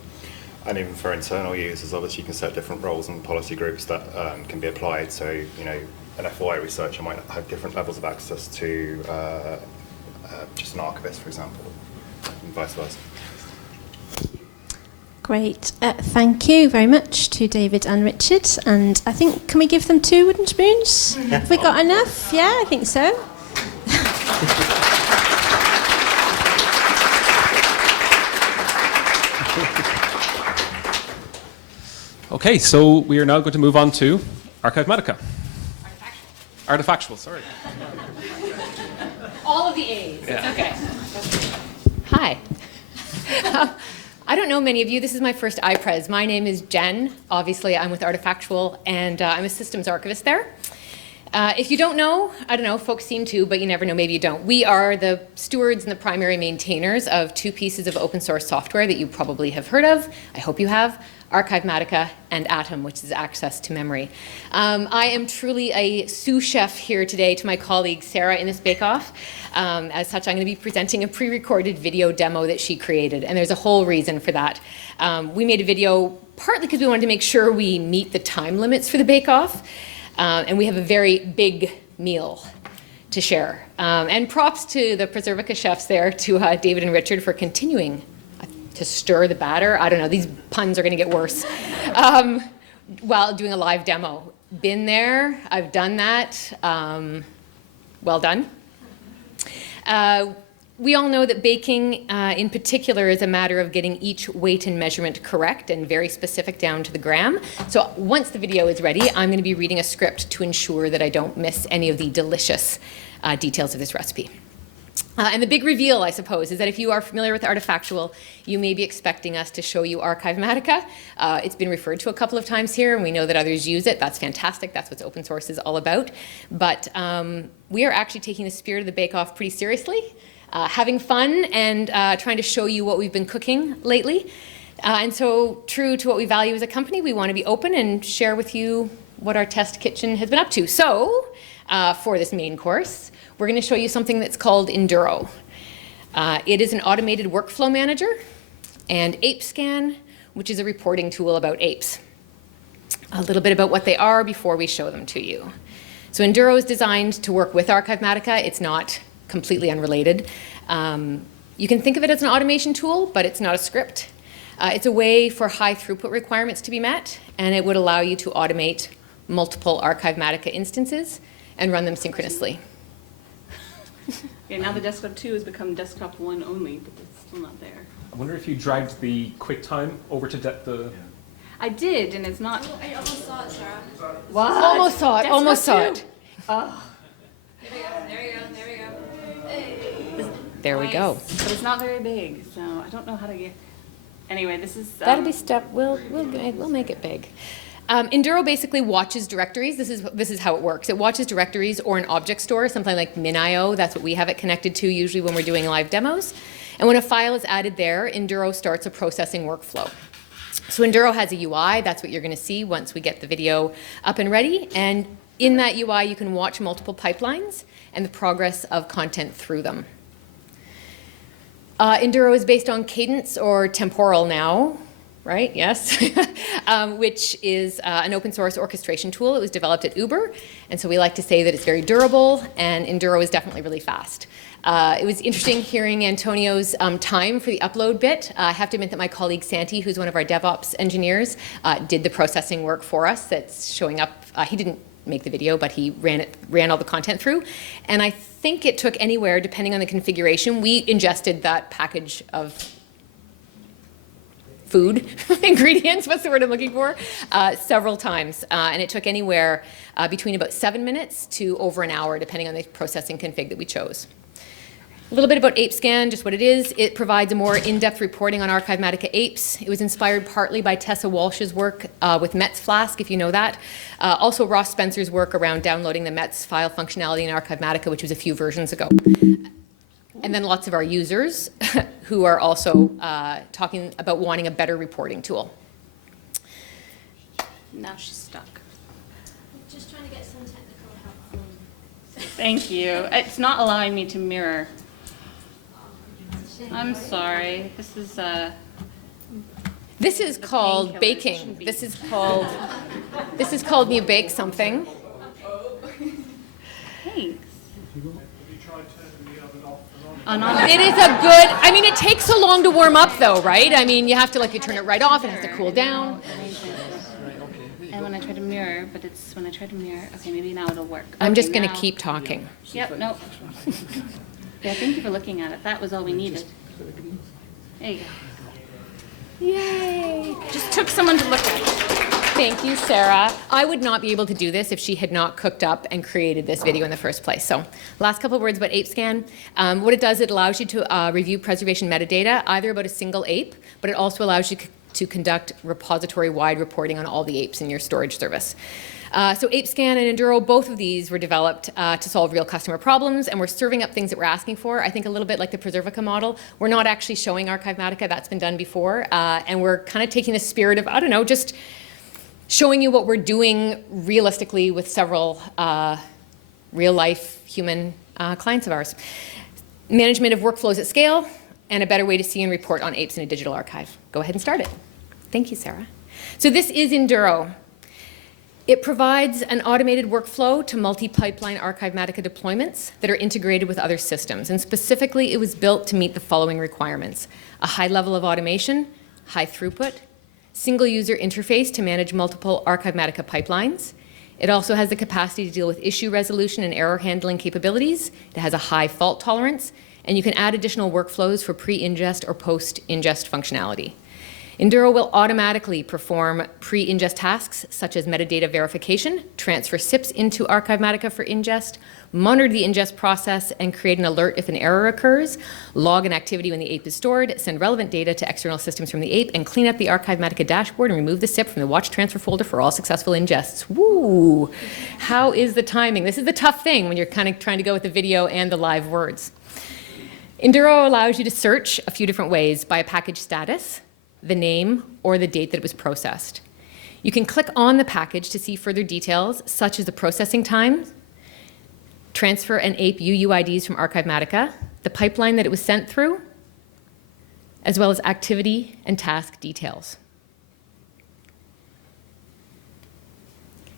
And even for internal users, obviously you can set different roles and policy groups that can be applied. So, you know, an FOI researcher might have different levels of access to just an archivist, for example, and vice versa. Great. Thank you very much to David and Richard. And I think, can we give them 2 wooden spoons? Have we got enough? Yeah, I think so. Okay, so we are now going to move on to Archivematica. Artifactual, sorry. All of the A's. Yeah. It's okay. Hi. I don't know many of you. This is my first iPres. My name is Jen. Obviously, I'm with Artifactual, and I'm a systems archivist there. If you don't know, I don't know, folks seem to, but you never know, maybe you don't. We are the stewards and the primary maintainers of 2 pieces of open source software that you probably have heard of. I hope you have. Archivematica and Atom, which is access to memory. I am truly a sous chef here today to my colleague Sarah in this bake-off. As such, I'm going to be presenting a pre-recorded video demo that she created, and there's a whole reason for that. We made a video partly because we wanted to make sure we meet the time limits for the bake-off, and we have a very big meal to share. And props to the Preservica chefs there, to David and Richard, for continuing to stir the batter. I don't know, these puns are going to get worse. While doing a live demo. Been there, I've done that. Well done. We all know that baking in particular is a matter of getting each weight and measurement correct and very specific down to the gram. So once the video is ready, I'm going to be reading a script to ensure that I don't miss any of the delicious details of this recipe. And the big reveal, I suppose, is that if you are familiar with Artifactual, you may be expecting us to show you Archivematica. It's been referred to a couple of times here, and we know that others use it. That's fantastic. That's what open source is all about. But we are actually taking the spirit of the bake-off pretty seriously, having fun and trying to show you what we've been cooking lately. And so, true to what we value as a company, we want to be open and share with you what our test kitchen has been up to. So, for this main course, we're going to show you something that's called Enduro. It is an automated workflow manager, and ApeScan, which is a reporting tool about apes. A little bit about what they are before we show them to you. So Enduro is designed to work with Archivematica. It's not completely unrelated. You can think of it as an automation tool, but it's not a script. It's a way for high throughput requirements to be met, and it would allow you to automate multiple Archivematica instances and run them synchronously. Yeah, now the desktop 2 has become desktop 1 only, but it's still not there. I wonder if you dragged the QuickTime over to the... I did, and it's not... I almost saw it, Sarah. What? Almost saw it, Desktop almost saw 2. it. Oh. There we go. But it's not very big, so I don't know how to get... Anyway, this is... That'll be step, we'll make it big. Enduro basically watches directories. This is how it works. It watches directories or an object store, something like MinIO. That's what we have it connected to usually when we're doing live demos. And when a file is added there, Enduro starts a processing workflow. So Enduro has a UI. That's what you're going to see once we get the video up and ready. And in that UI, you can watch multiple pipelines and the progress of content through them. Enduro is based on Cadence or Temporal now, right? Yes. Which is an open source orchestration tool. It was developed at Uber. And so we like to say that it's very durable, and Enduro is definitely really fast. It was interesting hearing Antonio's time for the upload bit. I have to admit that my colleague Santi, who's one of our DevOps engineers, did the processing work for us that's showing up. He didn't make the video, but he ran all the content through. And I think it took anywhere, depending on the configuration, we ingested that package of food ingredients, what's the word I'm looking for, several times. And it took anywhere between about 7 minutes to over an hour, depending on the processing config that we chose. A little bit about ApeScan, just what it is. It provides a more in-depth reporting on Archivematica apes. It was inspired partly by Tessa Walsh's work with Met's Flask, if you know that. Also Ross Spencer's work around downloading the Met's file functionality in Archivematica, which was a few versions ago. And then lots of our users who are also talking about wanting a better reporting tool. Now she's stuck. Just trying to get some technical help. Thank you. It's not allowing me to mirror. I'm sorry. This is called baking. This is called you bake something. Thanks. It is a good, I mean, it takes so long to warm up though, right? I mean, you have to you turn it right off, it has to cool down. And when I try to mirror, when I try to mirror, okay, maybe now it'll work. I'm just going to now. keep talking. Yep, nope. Yeah, thank you for looking at it. That was all we needed. There you go. Yay. Just took someone to look at it. Thank you, Sarah. I would not be able to do this if she had not cooked up and created this video in the first place. So last couple of words about ApeScan. What it does, it allows you to review preservation metadata, either about a single ape, but it also allows you to conduct repository-wide reporting on all the apes in your storage service. So ApeScan and Enduro, both of these were developed to solve real customer problems, and we're serving up things that we're asking for. I think a little bit like the Preservica model. We're not actually showing Archivematica. That's been done before. And we're kind of taking the spirit of, I don't know, just showing you what we're doing realistically with several real-life human clients of ours. Management of workflows at scale, and a better way to see and report on apes in a digital archive. Go ahead and start it. Thank you, Sarah. So this is Enduro. It provides an automated workflow to multi-pipeline Archivematica deployments that are integrated with other systems. And specifically, it was built to meet the following requirements: a high level of automation, high throughput, single user interface to manage multiple Archivematica pipelines. It also has the capacity to deal with issue resolution and error handling capabilities. It has a high fault tolerance, and you can add additional workflows for pre-ingest or post-ingest functionality. Enduro will automatically perform pre-ingest tasks such as metadata verification, transfer SIPs into Archivematica for ingest, monitor the ingest process and create an alert if an error occurs, log an activity when the ape is stored, send relevant data to external systems from the ape, and clean up the Archivematica dashboard and remove the SIP from the watch transfer folder for all successful ingests. Woo! How is the timing? This is the tough thing when you're kind of trying to go with the video and the live words. Enduro allows you to search a few different ways: by a package status, the name, or the date that it was processed. You can click on the package to see further details, such as the processing time, transfer and ape UUIDs from Archivematica, the pipeline that it was sent through, as well as activity and task details.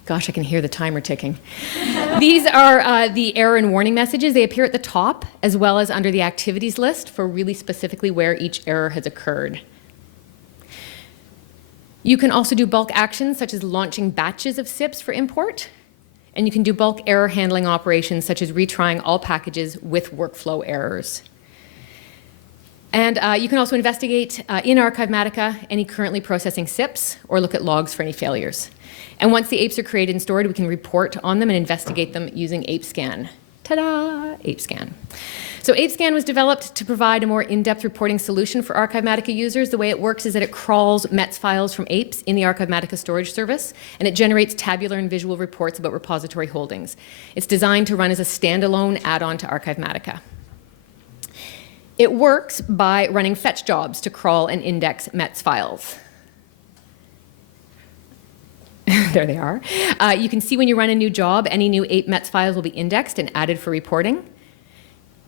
Gosh, I can hear the timer ticking. These are the error and warning messages. They appear at the top, as well as under the activities list for really specifically where each error has occurred. You can also do bulk actions, such as launching batches of SIPs for import. And you can do bulk error handling operations, such as retrying all packages with workflow errors. And you can also investigate in Archivematica any currently processing SIPs or look at logs for any failures. And once the apes are created and stored, we can report on them and investigate them using ApeScan. Ta-da! ApeScan. So ApeScan was developed to provide a more in-depth reporting solution for Archivematica users. The way it works is that it crawls METS files from apes in the Archivematica storage service, and it generates tabular and visual reports about repository holdings. It's designed to run as a standalone add-on to Archivematica. It works by running fetch jobs to crawl and index METS files. There they are. You can see when you run a new job, any new ape METS files will be indexed and added for reporting.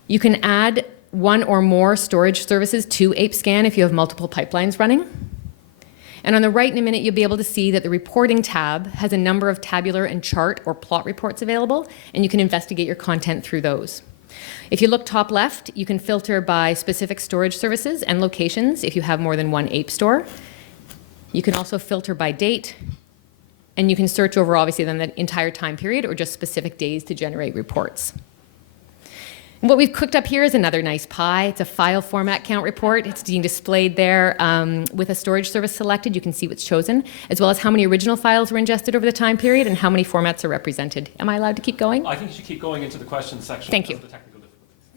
You can add one or more storage services to ApeScan if you have multiple pipelines running. And on the right in a minute, you'll be able to see that the reporting tab has a number of tabular and chart or plot reports available, and you can investigate your content through those. If you look top left, you can filter by specific storage services and locations if you have more than one ape store. You can also filter by date, and you can search over, obviously, then the entire time period or just specific days to generate reports. And what we've cooked up here is another nice pie. It's a file format count report. It's being displayed there with a storage service selected. You can see what's chosen, as well as how many original files were ingested over the time period and how many formats are represented. Am I allowed to keep going? I think you should keep going into the questions section. Thank you. Of the technical difficulties.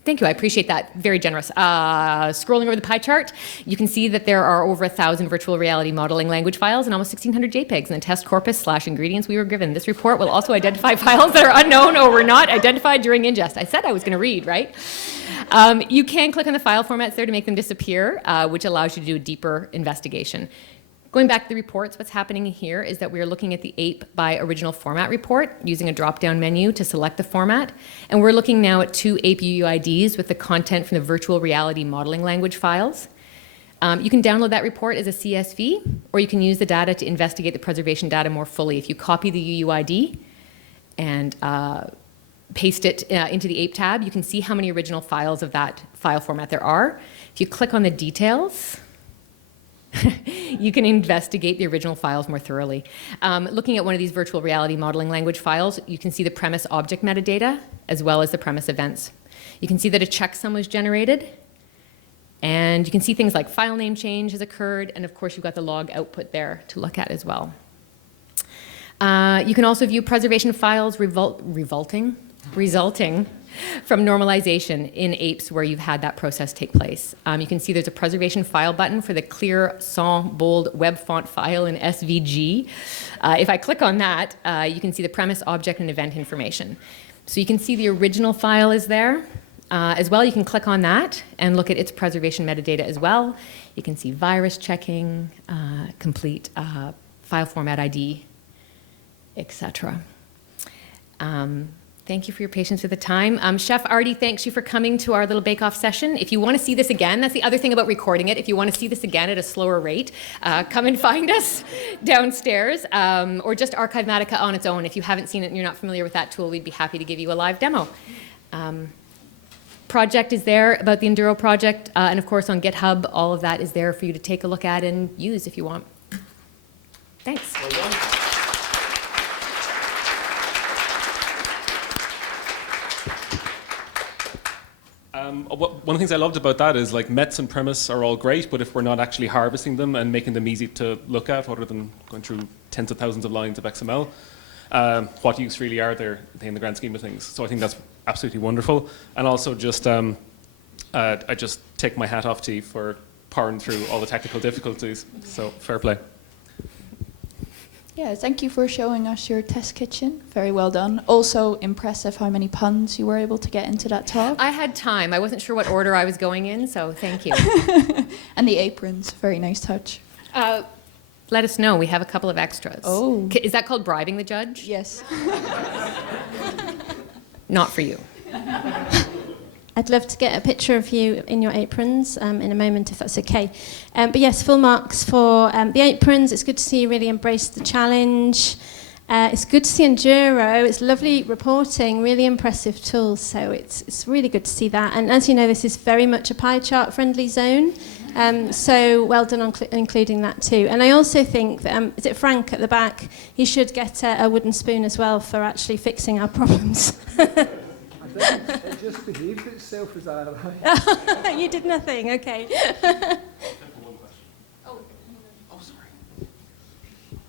Thank you, I appreciate that. Very generous. Scrolling over the pie chart, you can see that there are over 1,000 virtual reality modeling language files and almost 1,600 JPEGs in the test corpus / ingredients we were given. This report will also identify files that are unknown or were not identified during ingest. I said I was going to read, right? You can click on the file formats there to make them disappear, which allows you to do a deeper investigation. Going back to the reports, what's happening here is that we are looking at the ape by original format report using a drop-down menu to select the format. And we're looking now at 2 ape UUIDs with the content from the virtual reality modeling language files. You can download that report as a CSV, or you can use the data to investigate the preservation data more fully. If you copy the UUID and paste it into the ape tab, you can see how many original files of that file format there are. If you click on the details, you can investigate the original files more thoroughly. Looking at one of these virtual reality modeling language files, you can see the premise object metadata as well as the premise events. You can see that a checksum was generated, and you can see things like file name change has occurred, and of course you've got the log output there to look at as well. You can also view preservation files resulting from normalization in apes where you've had that process take place. You can see there's a preservation file button for the clear sans bold web font file in SVG. If I click on that, you can see the premise, object, and event information. So you can see the original file is there. As well, you can click on that and look at its preservation metadata as well. You can see virus checking, complete file format ID, etc. Thank you for your patience with the time. Chef Artie thanks you for coming to our little bake-off session. If you want to see this again, that's the other thing about recording it. If you want to see this again at a slower rate, come and find us downstairs, or just archive Matica on its own. If you haven't seen it and you're not familiar with that tool, we'd be happy to give you a live demo. Project is there about the Enduro project, and of course on GitHub, all of that is there for you to take a look at and use if you want. Thanks. Well done. One of the things I loved about that is like METs and premise are all great, but if we're not actually harvesting them and making them easy to look at, other than going through tens of thousands of lines of XML, what use really are there in the grand scheme of things? So I think that's absolutely wonderful. And also just, I just take my hat off to you for powering through all the technical difficulties. So fair play. Yeah, thank you for showing us your test kitchen. Very well done. Also impressive how many puns you were able to get into that talk. I had time. I wasn't sure what order I was going in, so thank you. And the aprons, very nice touch. Let us know. We have a couple of extras. Oh. Is that called bribing the judge? Yes. Not for you. I'd love to get a picture of you in your aprons in a moment, if that's okay. But yes, full marks for the aprons. It's good to see you really embrace the challenge. It's good to see Enduro. It's lovely reporting, really impressive tools. So it's really good to see that. And as you know, this is very much a pie chart friendly zone. So well done on including that too. And I also think that, is it Frank at the back? He should get a wooden spoon as well for actually fixing our problems. It just behaved itself as I arrived. You did nothing, okay.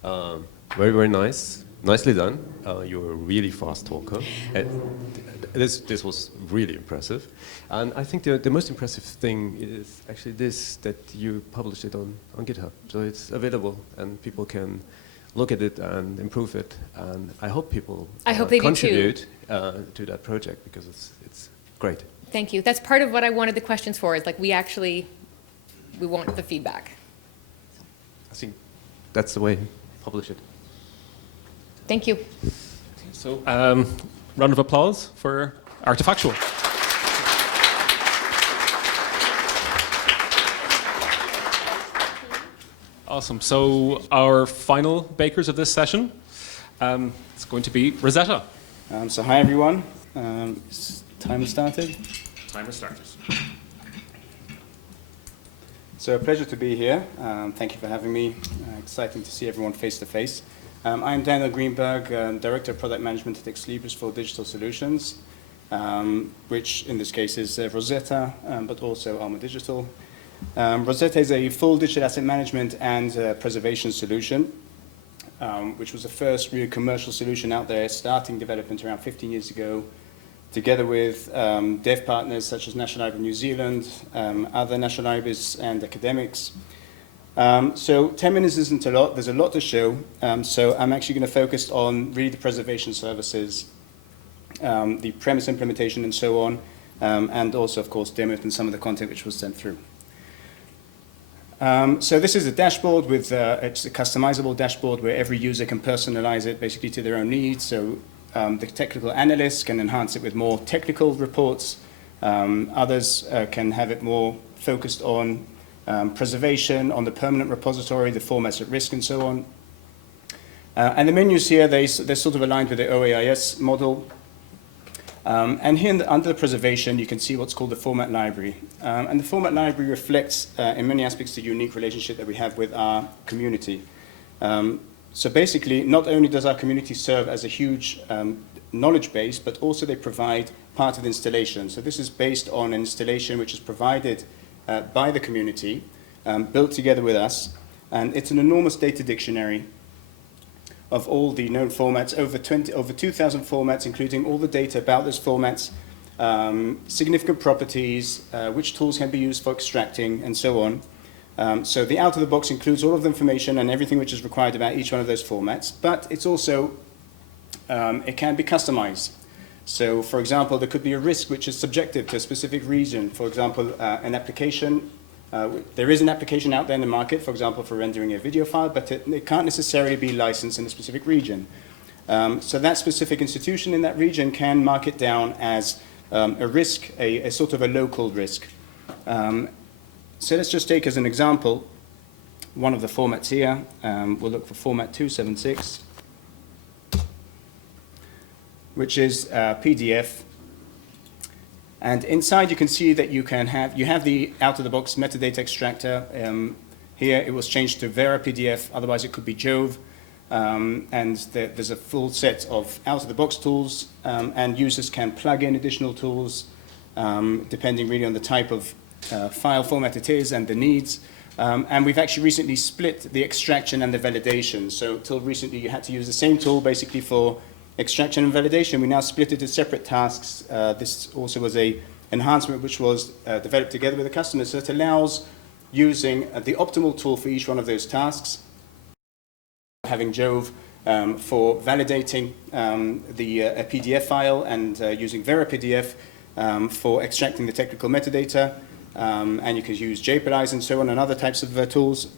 Very, very nice. Nicely done. You're a really fast talker. This was really impressive. And I think the most impressive thing is actually this, that you published it on GitHub. So it's available and people can look at it and improve it. And I hope people contribute to that project because it's great. Thank you. That's part of what I wanted the questions for, is like we want the feedback. I think that's the way. Publish it. Thank you. So, round of applause for Artifactual. Awesome. So our final bakers of this session, it's going to be Rosetta. So hi everyone. Timer started. Timer started. So a pleasure to be here. Thank you for having me. Exciting to see everyone face to face. I am Daniel Greenberg, Director of Product Management at Ex Libris for Digital Solutions, which in this case is Rosetta, but also Alma Digital. Rosetta is a full digital asset management and preservation solution, which was the first real commercial solution out there, starting development around 15 years ago, together with dev partners such as National Library of New Zealand, other national libraries and academics. So 10 minutes isn't a lot, there's a lot to show, so I'm actually going to focus on really the preservation services, the premise implementation and so on, and also of course demo and some of the content which was sent through. So this is a dashboard with, it's a customizable dashboard where every user can personalize it basically to their own needs. So the technical analysts can enhance it with more technical reports. Others can have it more focused on preservation, on the permanent repository, the formats at risk, and so on. And the menus here, they're sort of aligned with the OAIS model. And here under the preservation, you can see what's called the format library. And the format library reflects, in many aspects, the unique relationship that we have with our community. So basically, not only does our community serve as a huge knowledge base, but also they provide part of the installation. So this is based on an installation which is provided by the community, built together with us, and it's an enormous data dictionary of all the known formats, over 2,000 formats, including all the data about those formats, significant properties, which tools can be used for extracting, and so on. So the out-of-the-box includes all of the information and everything which is required about each one of those formats, but it's also, it can be customized. So, for example, there could be a risk which is subjective to a specific region. For example, an application, there is an application out there in the market, for example, for rendering a video file, but it can't necessarily be licensed in a specific region. So that specific institution in that region can mark it down as a risk, a sort of a local risk. So let's just take as an example one of the formats here. We'll look for format 276. Which is PDF. And inside you can see that you have the out-of-the-box metadata extractor. Here it was changed to Vera PDF, otherwise it could be Jove. And there's a full set of out-of-the-box tools, and users can plug in additional tools, depending really on the type of file format it is and the needs. And we've actually recently split the extraction and the validation. So till recently you had to use the same tool basically for extraction and validation. We now split it into separate tasks. This also was an enhancement which was developed together with the customer. So it allows using the optimal tool for each one of those tasks. Having Jove for validating a PDF file and using Vera PDF for extracting the technical metadata. And you can use JPLIs and so on and other types of tools.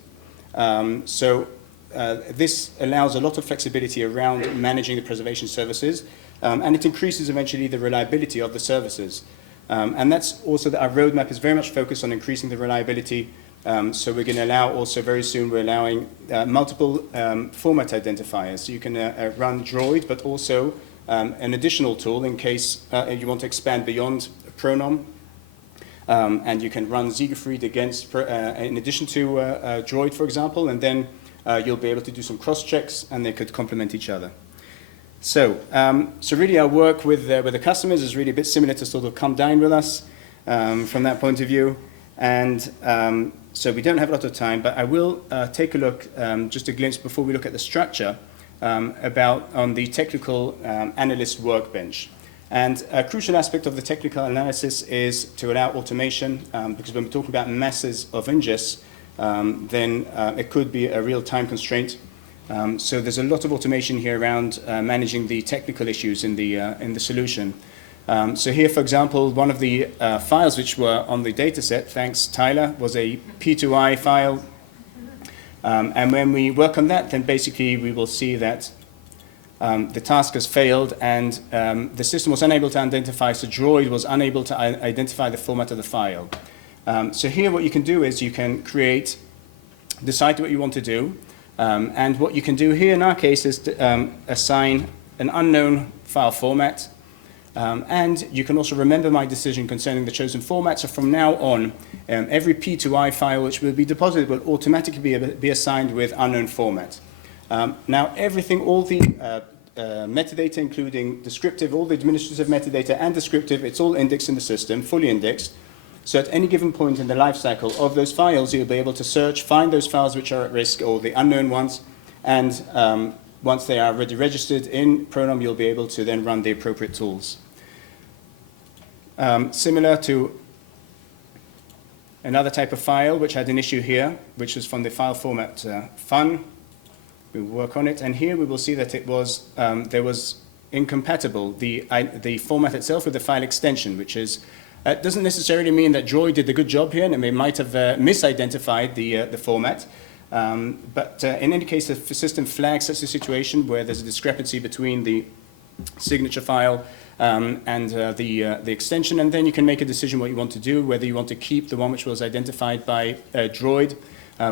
This allows a lot of flexibility around managing the preservation services, and it increases eventually the reliability of the services. And that's also that our roadmap is very much focused on increasing the reliability. So we're going to allow also very soon, we're allowing multiple format identifiers. So you can run Droid, but also an additional tool in case you want to expand beyond Pronom. And you can run Siegfried against, in addition to Droid, for example, and then you'll be able to do some cross-checks, and they could complement each other. So, so really our work with the customers is really a bit similar to sort of come dine with us from that point of view. And so we don't have a lot of time, but I will take a look, just a glimpse before we look at the structure, about on the technical analyst workbench. And a crucial aspect of the technical analysis is to allow automation, because when we're talking about masses of ingests, then it could be a real time constraint. So there's a lot of automation here around managing the technical issues in the solution. So here, for example, one of the files which were on the data set, thanks Tyler, was a P2I file. And when we work on that, then basically we will see that the task has failed and the system was unable to identify, so Droid was unable to identify the format of the file. So here what you can do is you can decide what you want to do, and what you can do here in our case is to, assign an unknown file format, and you can also remember my decision concerning the chosen format. So from now on, every P2I file which will be deposited will automatically be assigned with unknown format. Now everything, all the metadata, including descriptive, all the administrative metadata and descriptive, it's all indexed in the system, fully indexed. So at any given point in the life cycle of those files, you'll be able to search, find those files which are at risk or the unknown ones, and once they are already registered in Pronom, you'll be able to then run the appropriate tools. Similar to another type of file which had an issue here, which was from the file format fun. We'll work on it, and here we will see that it was there was incompatible, the format itself with the file extension, which is doesn't necessarily mean that Droid did a good job here, and they might have misidentified the format. But in any case, the system flags such a situation where there's a discrepancy between the signature file and the extension, and then you can make a decision what you want to do, whether you want to keep the one which was identified by Droid,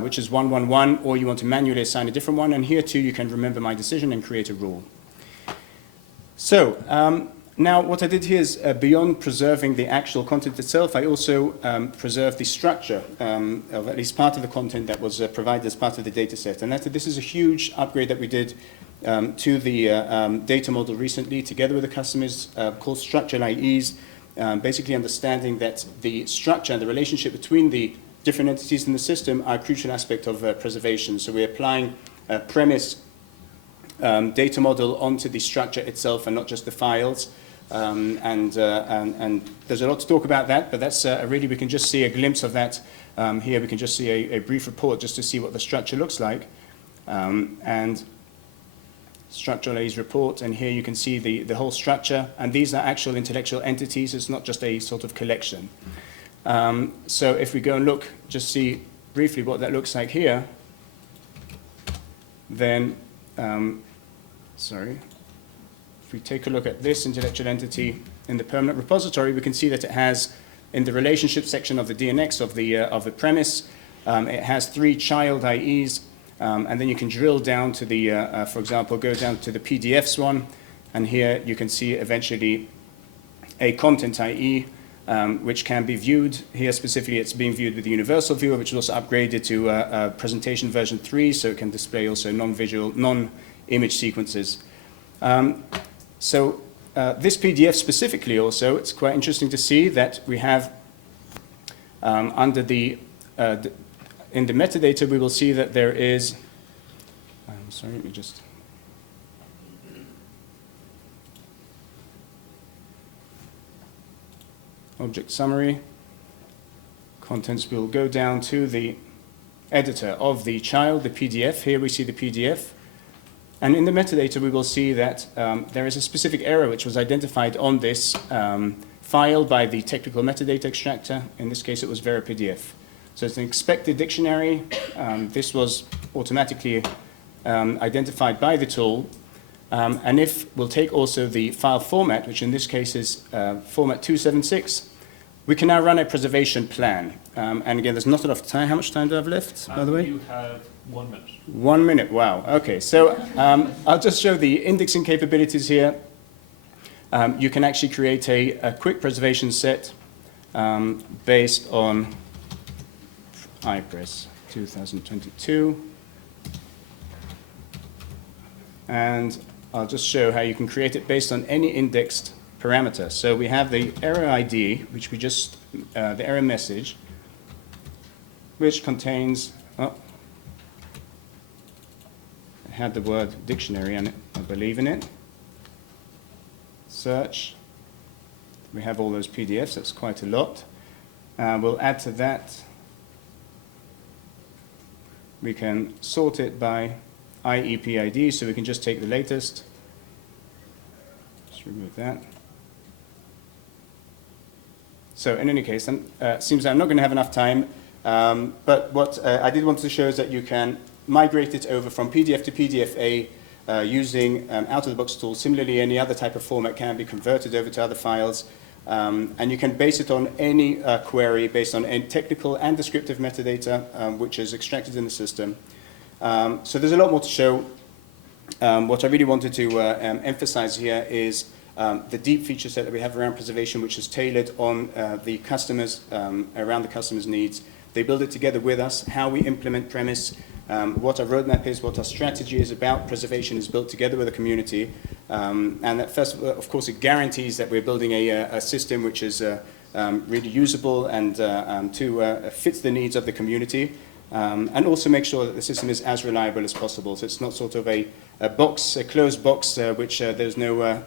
which is 111, or you want to manually assign a different one, and here too you can remember my decision and create a rule. So, now, what I did here is, beyond preserving the actual content itself, I also preserved the structure of at least part of the content that was provided as part of the data set. And this is a huge upgrade that we did to the data model recently, together with the customers, called structural IEs, basically understanding that the structure and the relationship between the different entities in the system are a crucial aspect of preservation. So we're applying a premise data model onto the structure itself and not just the files. And there's a lot to talk about that, but that's really, we can just see a glimpse of that here. We can just see a brief report just to see what the structure looks like. And structural A's report, and here you can see the whole structure, and these are actual intellectual entities. It's not just a sort of collection. So if we go and look, just see briefly what that looks like here, then, sorry. If we take a look at this intellectual entity in the permanent repository, we can see that it has, in the relationship section of the DNX of the premise, it has 3 child IEs, and then you can drill down to the, for example, go down to the PDFs one, and here you can see eventually a content IE, which can be viewed. Here specifically it's being viewed with the universal viewer, which is also upgraded to presentation version 3, so it can display also non-visual, non-image sequences. So this PDF specifically also, it's quite interesting to see that we have under the, in the metadata, we will see that there is, I'm sorry, let me just, object summary, contents will go down to the editor of the child, the PDF. Here we see the PDF. And in the metadata, we will see that there is a specific error which was identified on this file by the technical metadata extractor. In this case, it was VeraPDF. So it's an expected dictionary. This was automatically identified by the tool. And if we'll take also the file format, which in this case is format 276, we can now run a preservation plan. And again, there's not enough time. How much time do I have left, by the way? You have 1 minute. 1 minute, wow. Okay, so I'll just show the indexing capabilities here. You can actually create a quick preservation set based on iPres 2022. And I'll just show how you can create it based on any indexed parameter. So we have the error ID, which we just, the error message, which contains, oh, it had the word dictionary in it, I believe in it. Search. We have all those PDFs, that's quite a lot. We'll add to that. We can sort it by IEP ID, so we can just take the latest. Let's remove that. So in any case, seems I'm not going to have enough time, but what I did want to show is that you can migrate it over from PDF to PDFA using out-of-the-box tools. Similarly, any other type of format can be converted over to other files. And you can base it on any query based on any technical and descriptive metadata, which is extracted in the system. So there's a lot more to show. What I really wanted to emphasize here is the deep feature set that we have around preservation, which is tailored on the customers, around the customer's needs. They build it together with us. How we implement premise, what our roadmap is, what our strategy is about preservation is built together with the community. And that first, of course, it guarantees that we're building a system which is really usable and fits the needs of the community. And also make sure that the system is as reliable as possible. So it's not sort of a closed box, which there's no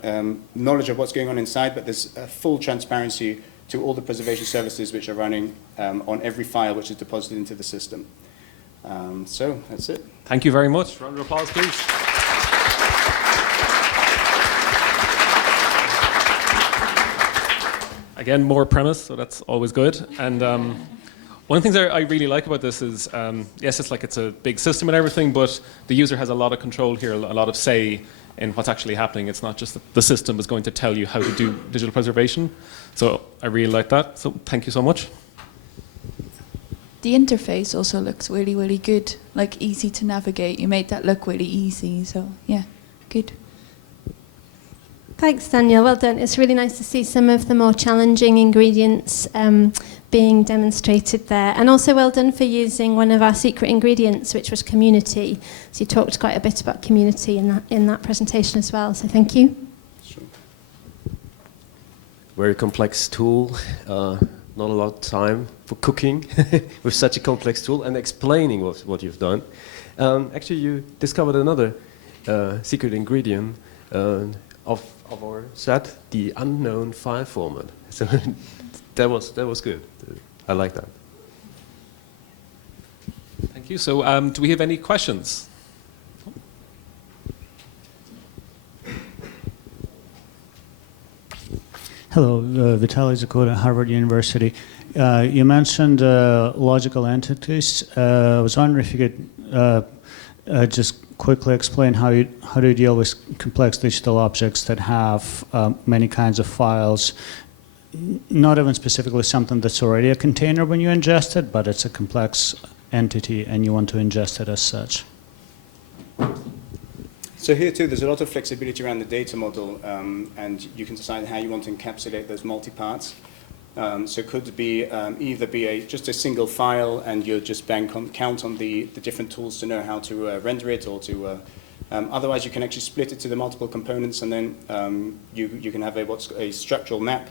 knowledge of what's going on inside, but there's full transparency to all the preservation services which are running on every file which is deposited into the system. So that's it. Thank you very much. Round of applause, please. Again, more premise, so that's always good. And one of the things I really like about this is, yes, it's a big system and everything, but the user has a lot of control here, a lot of say in what's actually happening. It's not just that the system is going to tell you how to do digital preservation. So I really like that. So thank you so much. The interface also looks really, really good, like easy to navigate. You made that look really easy, so yeah, good. Thanks, Daniel. Well done. It's really nice to see some of the more challenging ingredients being demonstrated there. And also well done for using one of our secret ingredients, which was community. So you talked quite a bit about community in that presentation as well. So thank you. Sure. Very complex tool. Not a lot of time for cooking with such a complex tool and explaining what you've done. Actually, you discovered another secret ingredient of our set, the unknown file format. So that was good. I like that. Thank you. So do we have any questions? Hello, Vitaly Zakota, Harvard University. You mentioned logical entities. I was wondering if you could just quickly explain how do you deal with complex digital objects that have many kinds of files, not even specifically something that's already a container when you ingest it, but it's a complex entity and you want to ingest it as such. So here too, there's a lot of flexibility around the data model, and you can decide how you want to encapsulate those multi-parts. So it could be either be just a single file, and you just count on the different tools to know how to render it, or to otherwise you can actually split it to the multiple components, and then you can have a structural map,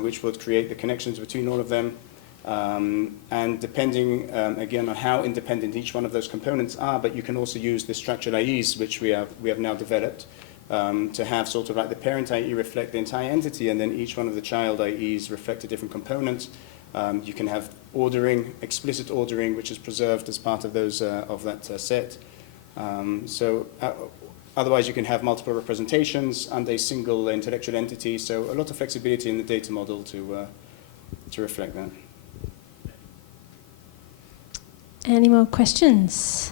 which would create the connections between all of them. And depending, again, on how independent each one of those components are, but you can also use the structural IEs, which we have now developed, to have sort of like the parent IE reflect the entire entity, and then each one of the child IEs reflect a different component. You can have ordering, explicit ordering, which is preserved as part of those of that set. Otherwise, you can have multiple representations under a single intellectual entity. So a lot of flexibility in the data model to reflect that. Any more questions?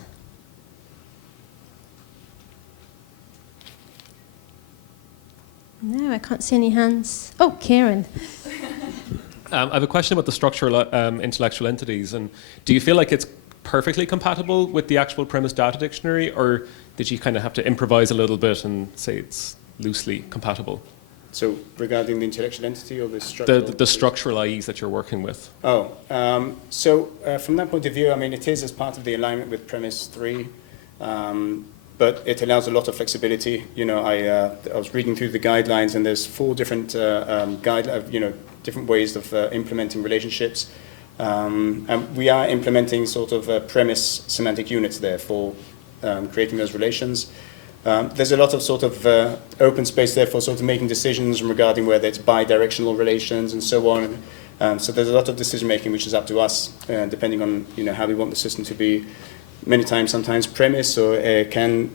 No, I can't see any hands. Oh, Kieran. I have a question about the structural intellectual entities. And do you feel like it's perfectly compatible with the actual premise data dictionary, or did you kind of have to improvise a little bit and say it's loosely compatible? So regarding the intellectual entity or the structural? The structural IEs that you're working with. From that point of view, I mean, it is as part of the alignment with Premise 3, but it allows a lot of flexibility. You know, I was reading through the guidelines, and there's 4 different different ways of implementing relationships. And we are implementing sort of premise semantic units there for creating those relations. There's a lot of sort of open space there for sort of making decisions regarding whether it's bi-directional relations and so on. So there's a lot of decision making which is up to us, depending on how we want the system to be. Many times, sometimes premise or can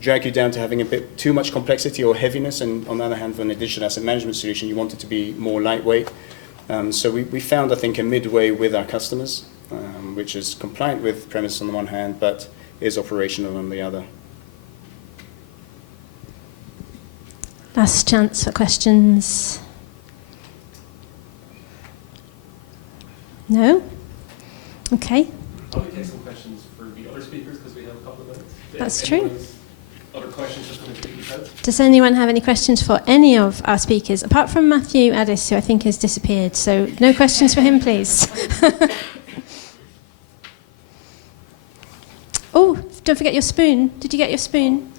drag you down to having a bit too much complexity or heaviness, and on the other hand, for an digital asset management solution, you want it to be more lightweight. So we found, I think, a midway with our customers, which is compliant with premise on the one hand, but is operational on the other. Last chance for questions. No? Okay. I'll take some questions for the other speakers because we have a couple of minutes. That's true. Other questions just want to take these out? Does anyone have any questions for any of our speakers, apart from Matthew Addis, who I think has disappeared? So no questions for him, please. Oh, don't forget your spoon. Did you get your spoon?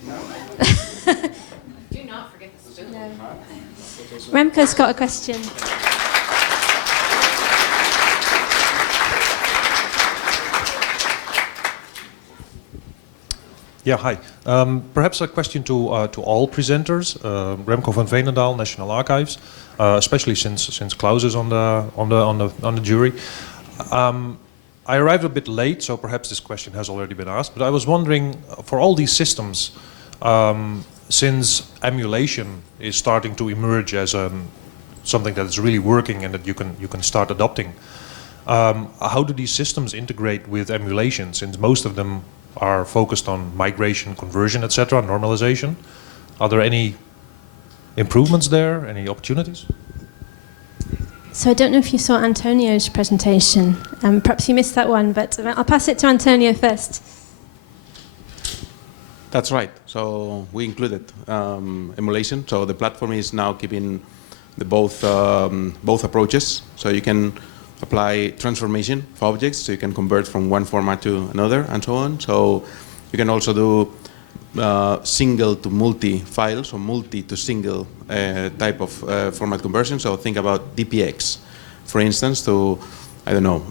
Do not forget the spoon. No. Remco's got a question. Yeah, hi. Perhaps a question to all presenters. Remco van Veenendaal, National Archives, especially since Klaus is on the jury. I arrived a bit late, so perhaps this question has already been asked. But I was wondering, for all these systems, since emulation is starting to emerge as something that is really working and that you can start adopting, how do these systems integrate with emulation? Since most of them are focused on migration, conversion, etc., normalization. Are there any improvements there? Any opportunities? So I don't know if you saw Antonio's presentation. Perhaps you missed that one, but I'll pass it to Antonio first. That's right. So we included emulation. So the platform is now keeping both approaches. So you can apply transformation for objects, so you can convert from one format to another, and so on. So you can also do single to multi files, or multi to single type of format conversion. So think about DPX, for instance, to, I don't know,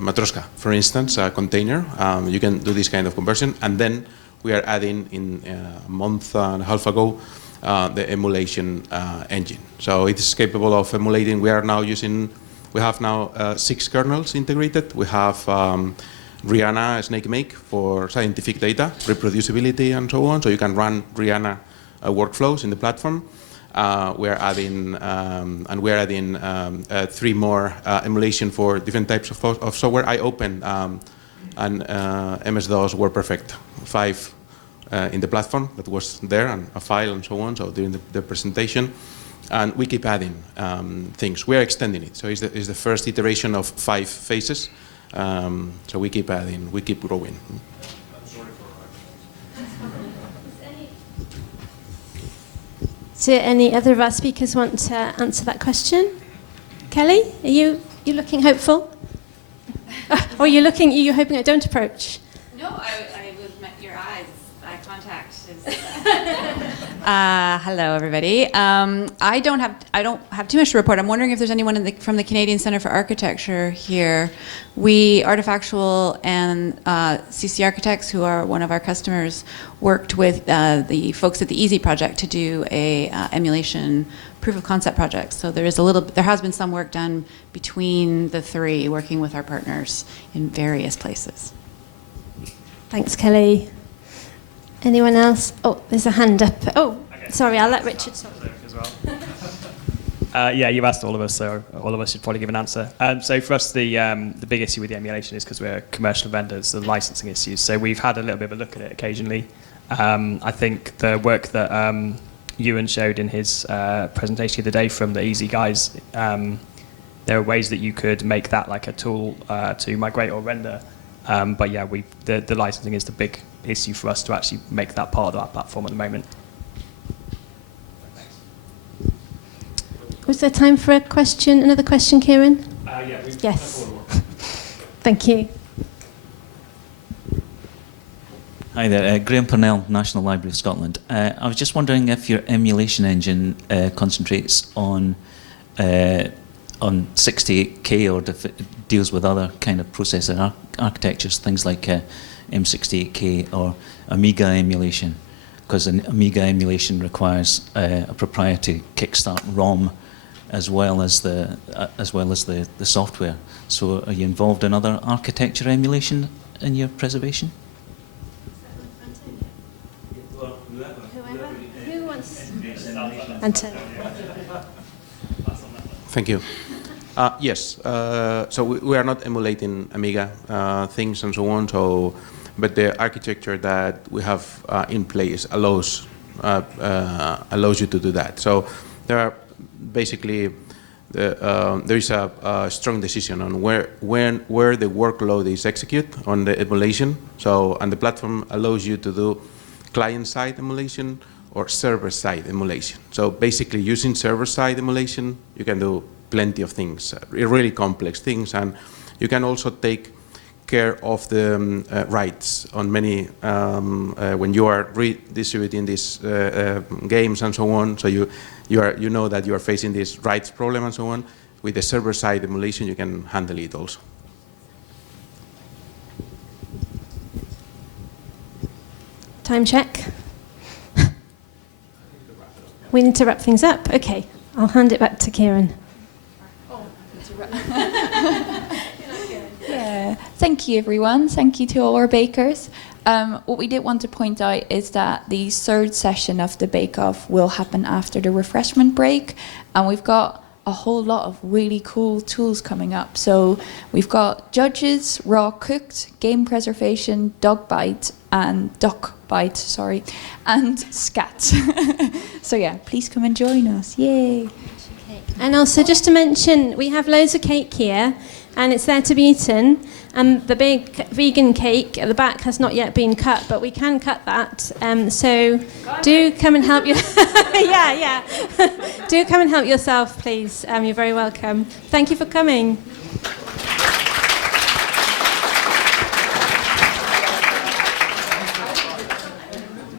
Matroska, for instance, a container. You can do this kind of conversion. And then we are adding, in a month and a half ago, the emulation engine. So it is capable of emulating. We have now 6 kernels integrated. We have Rihanna SnakeMake for scientific data, reproducibility, and so on. So you can run Rihanna workflows in the platform. We are adding, 3 more emulation for different types of software. I opened an MS-DOS WordPerfect 5 in the platform that was there, and a file and so on, so during the presentation. And we keep adding things. We are extending it. So it's the first iteration of 5 phases. So we keep adding, we keep growing. Do any other of our speakers want to answer that question? Kelly, are you looking hopeful? Or are you hoping I don't approach? No, I met your eyes. Eye contact is. Hello, everybody. I don't have too much to report. I'm wondering if there's anyone from the Canadian Centre for Architecture here. We, Artifactual and CC Architects, who are one of our customers, worked with the folks at the EASY project to do a emulation proof of concept project. So there has been some work done between the 3, working with our partners in various places. Thanks, Kelly. Anyone else? Oh, there's a hand up. Oh, okay. Sorry, I'll let Richard talk. As well. Yeah, you asked all of us, so all of us should probably give an answer. So for us, the big issue with the emulation is because we're commercial vendors, the licensing issues. So we've had a little bit of a look at it occasionally. I think the work that Ewan showed in his presentation the other day from the EASY guys, there are ways that you could make that like a tool to migrate or render. But yeah, the licensing is the big issue for us to actually make that part of our platform at the moment. Was there time for a question? Another question, Kieran? Yeah, yes. Thank you. Hi there, Graham Purnell, National Library of Scotland. I was just wondering if your emulation engine concentrates on 68K, or if it deals with other kind of processor architectures, things like M68K or Amiga emulation, because an Amiga emulation requires a proprietary kickstart ROM as well as the software. So, are you involved in other architecture emulation in your preservation? Who wants? Antonio. Thank you. Yes, so we are not emulating Amiga things and so on. But the architecture that we have in place allows allows you to do that. So there are basically there is a strong decision on where the workload is executed on the emulation. So, and the platform allows you to do client-side emulation or server-side emulation. So basically using server-side emulation, you can do plenty of things, really complex things, and you can also take care of the rights on many, when you are redistributing these games and so on, so you know that you are facing this rights problem and so on. With the server-side emulation, you can handle it also. Time check. We need to wrap things up. Okay, I'll hand it back to Kieran. Yeah. Thank you, everyone. Thank you to all our bakers. What we did want to point out is that the third session of the bake-off will happen after the refreshment break, and we've got a whole lot of really cool tools coming up. So we've got judges, raw cooked, game preservation, duck bite, and scat. So yeah, please come and join us. Yay! And also, just to mention, we have loads of cake here, and it's there to be eaten. And the big vegan cake at the back has not yet been cut, but we can cut that. So do come and help you. Yeah. Do come and help yourself, please. You're very welcome. Thank you for coming.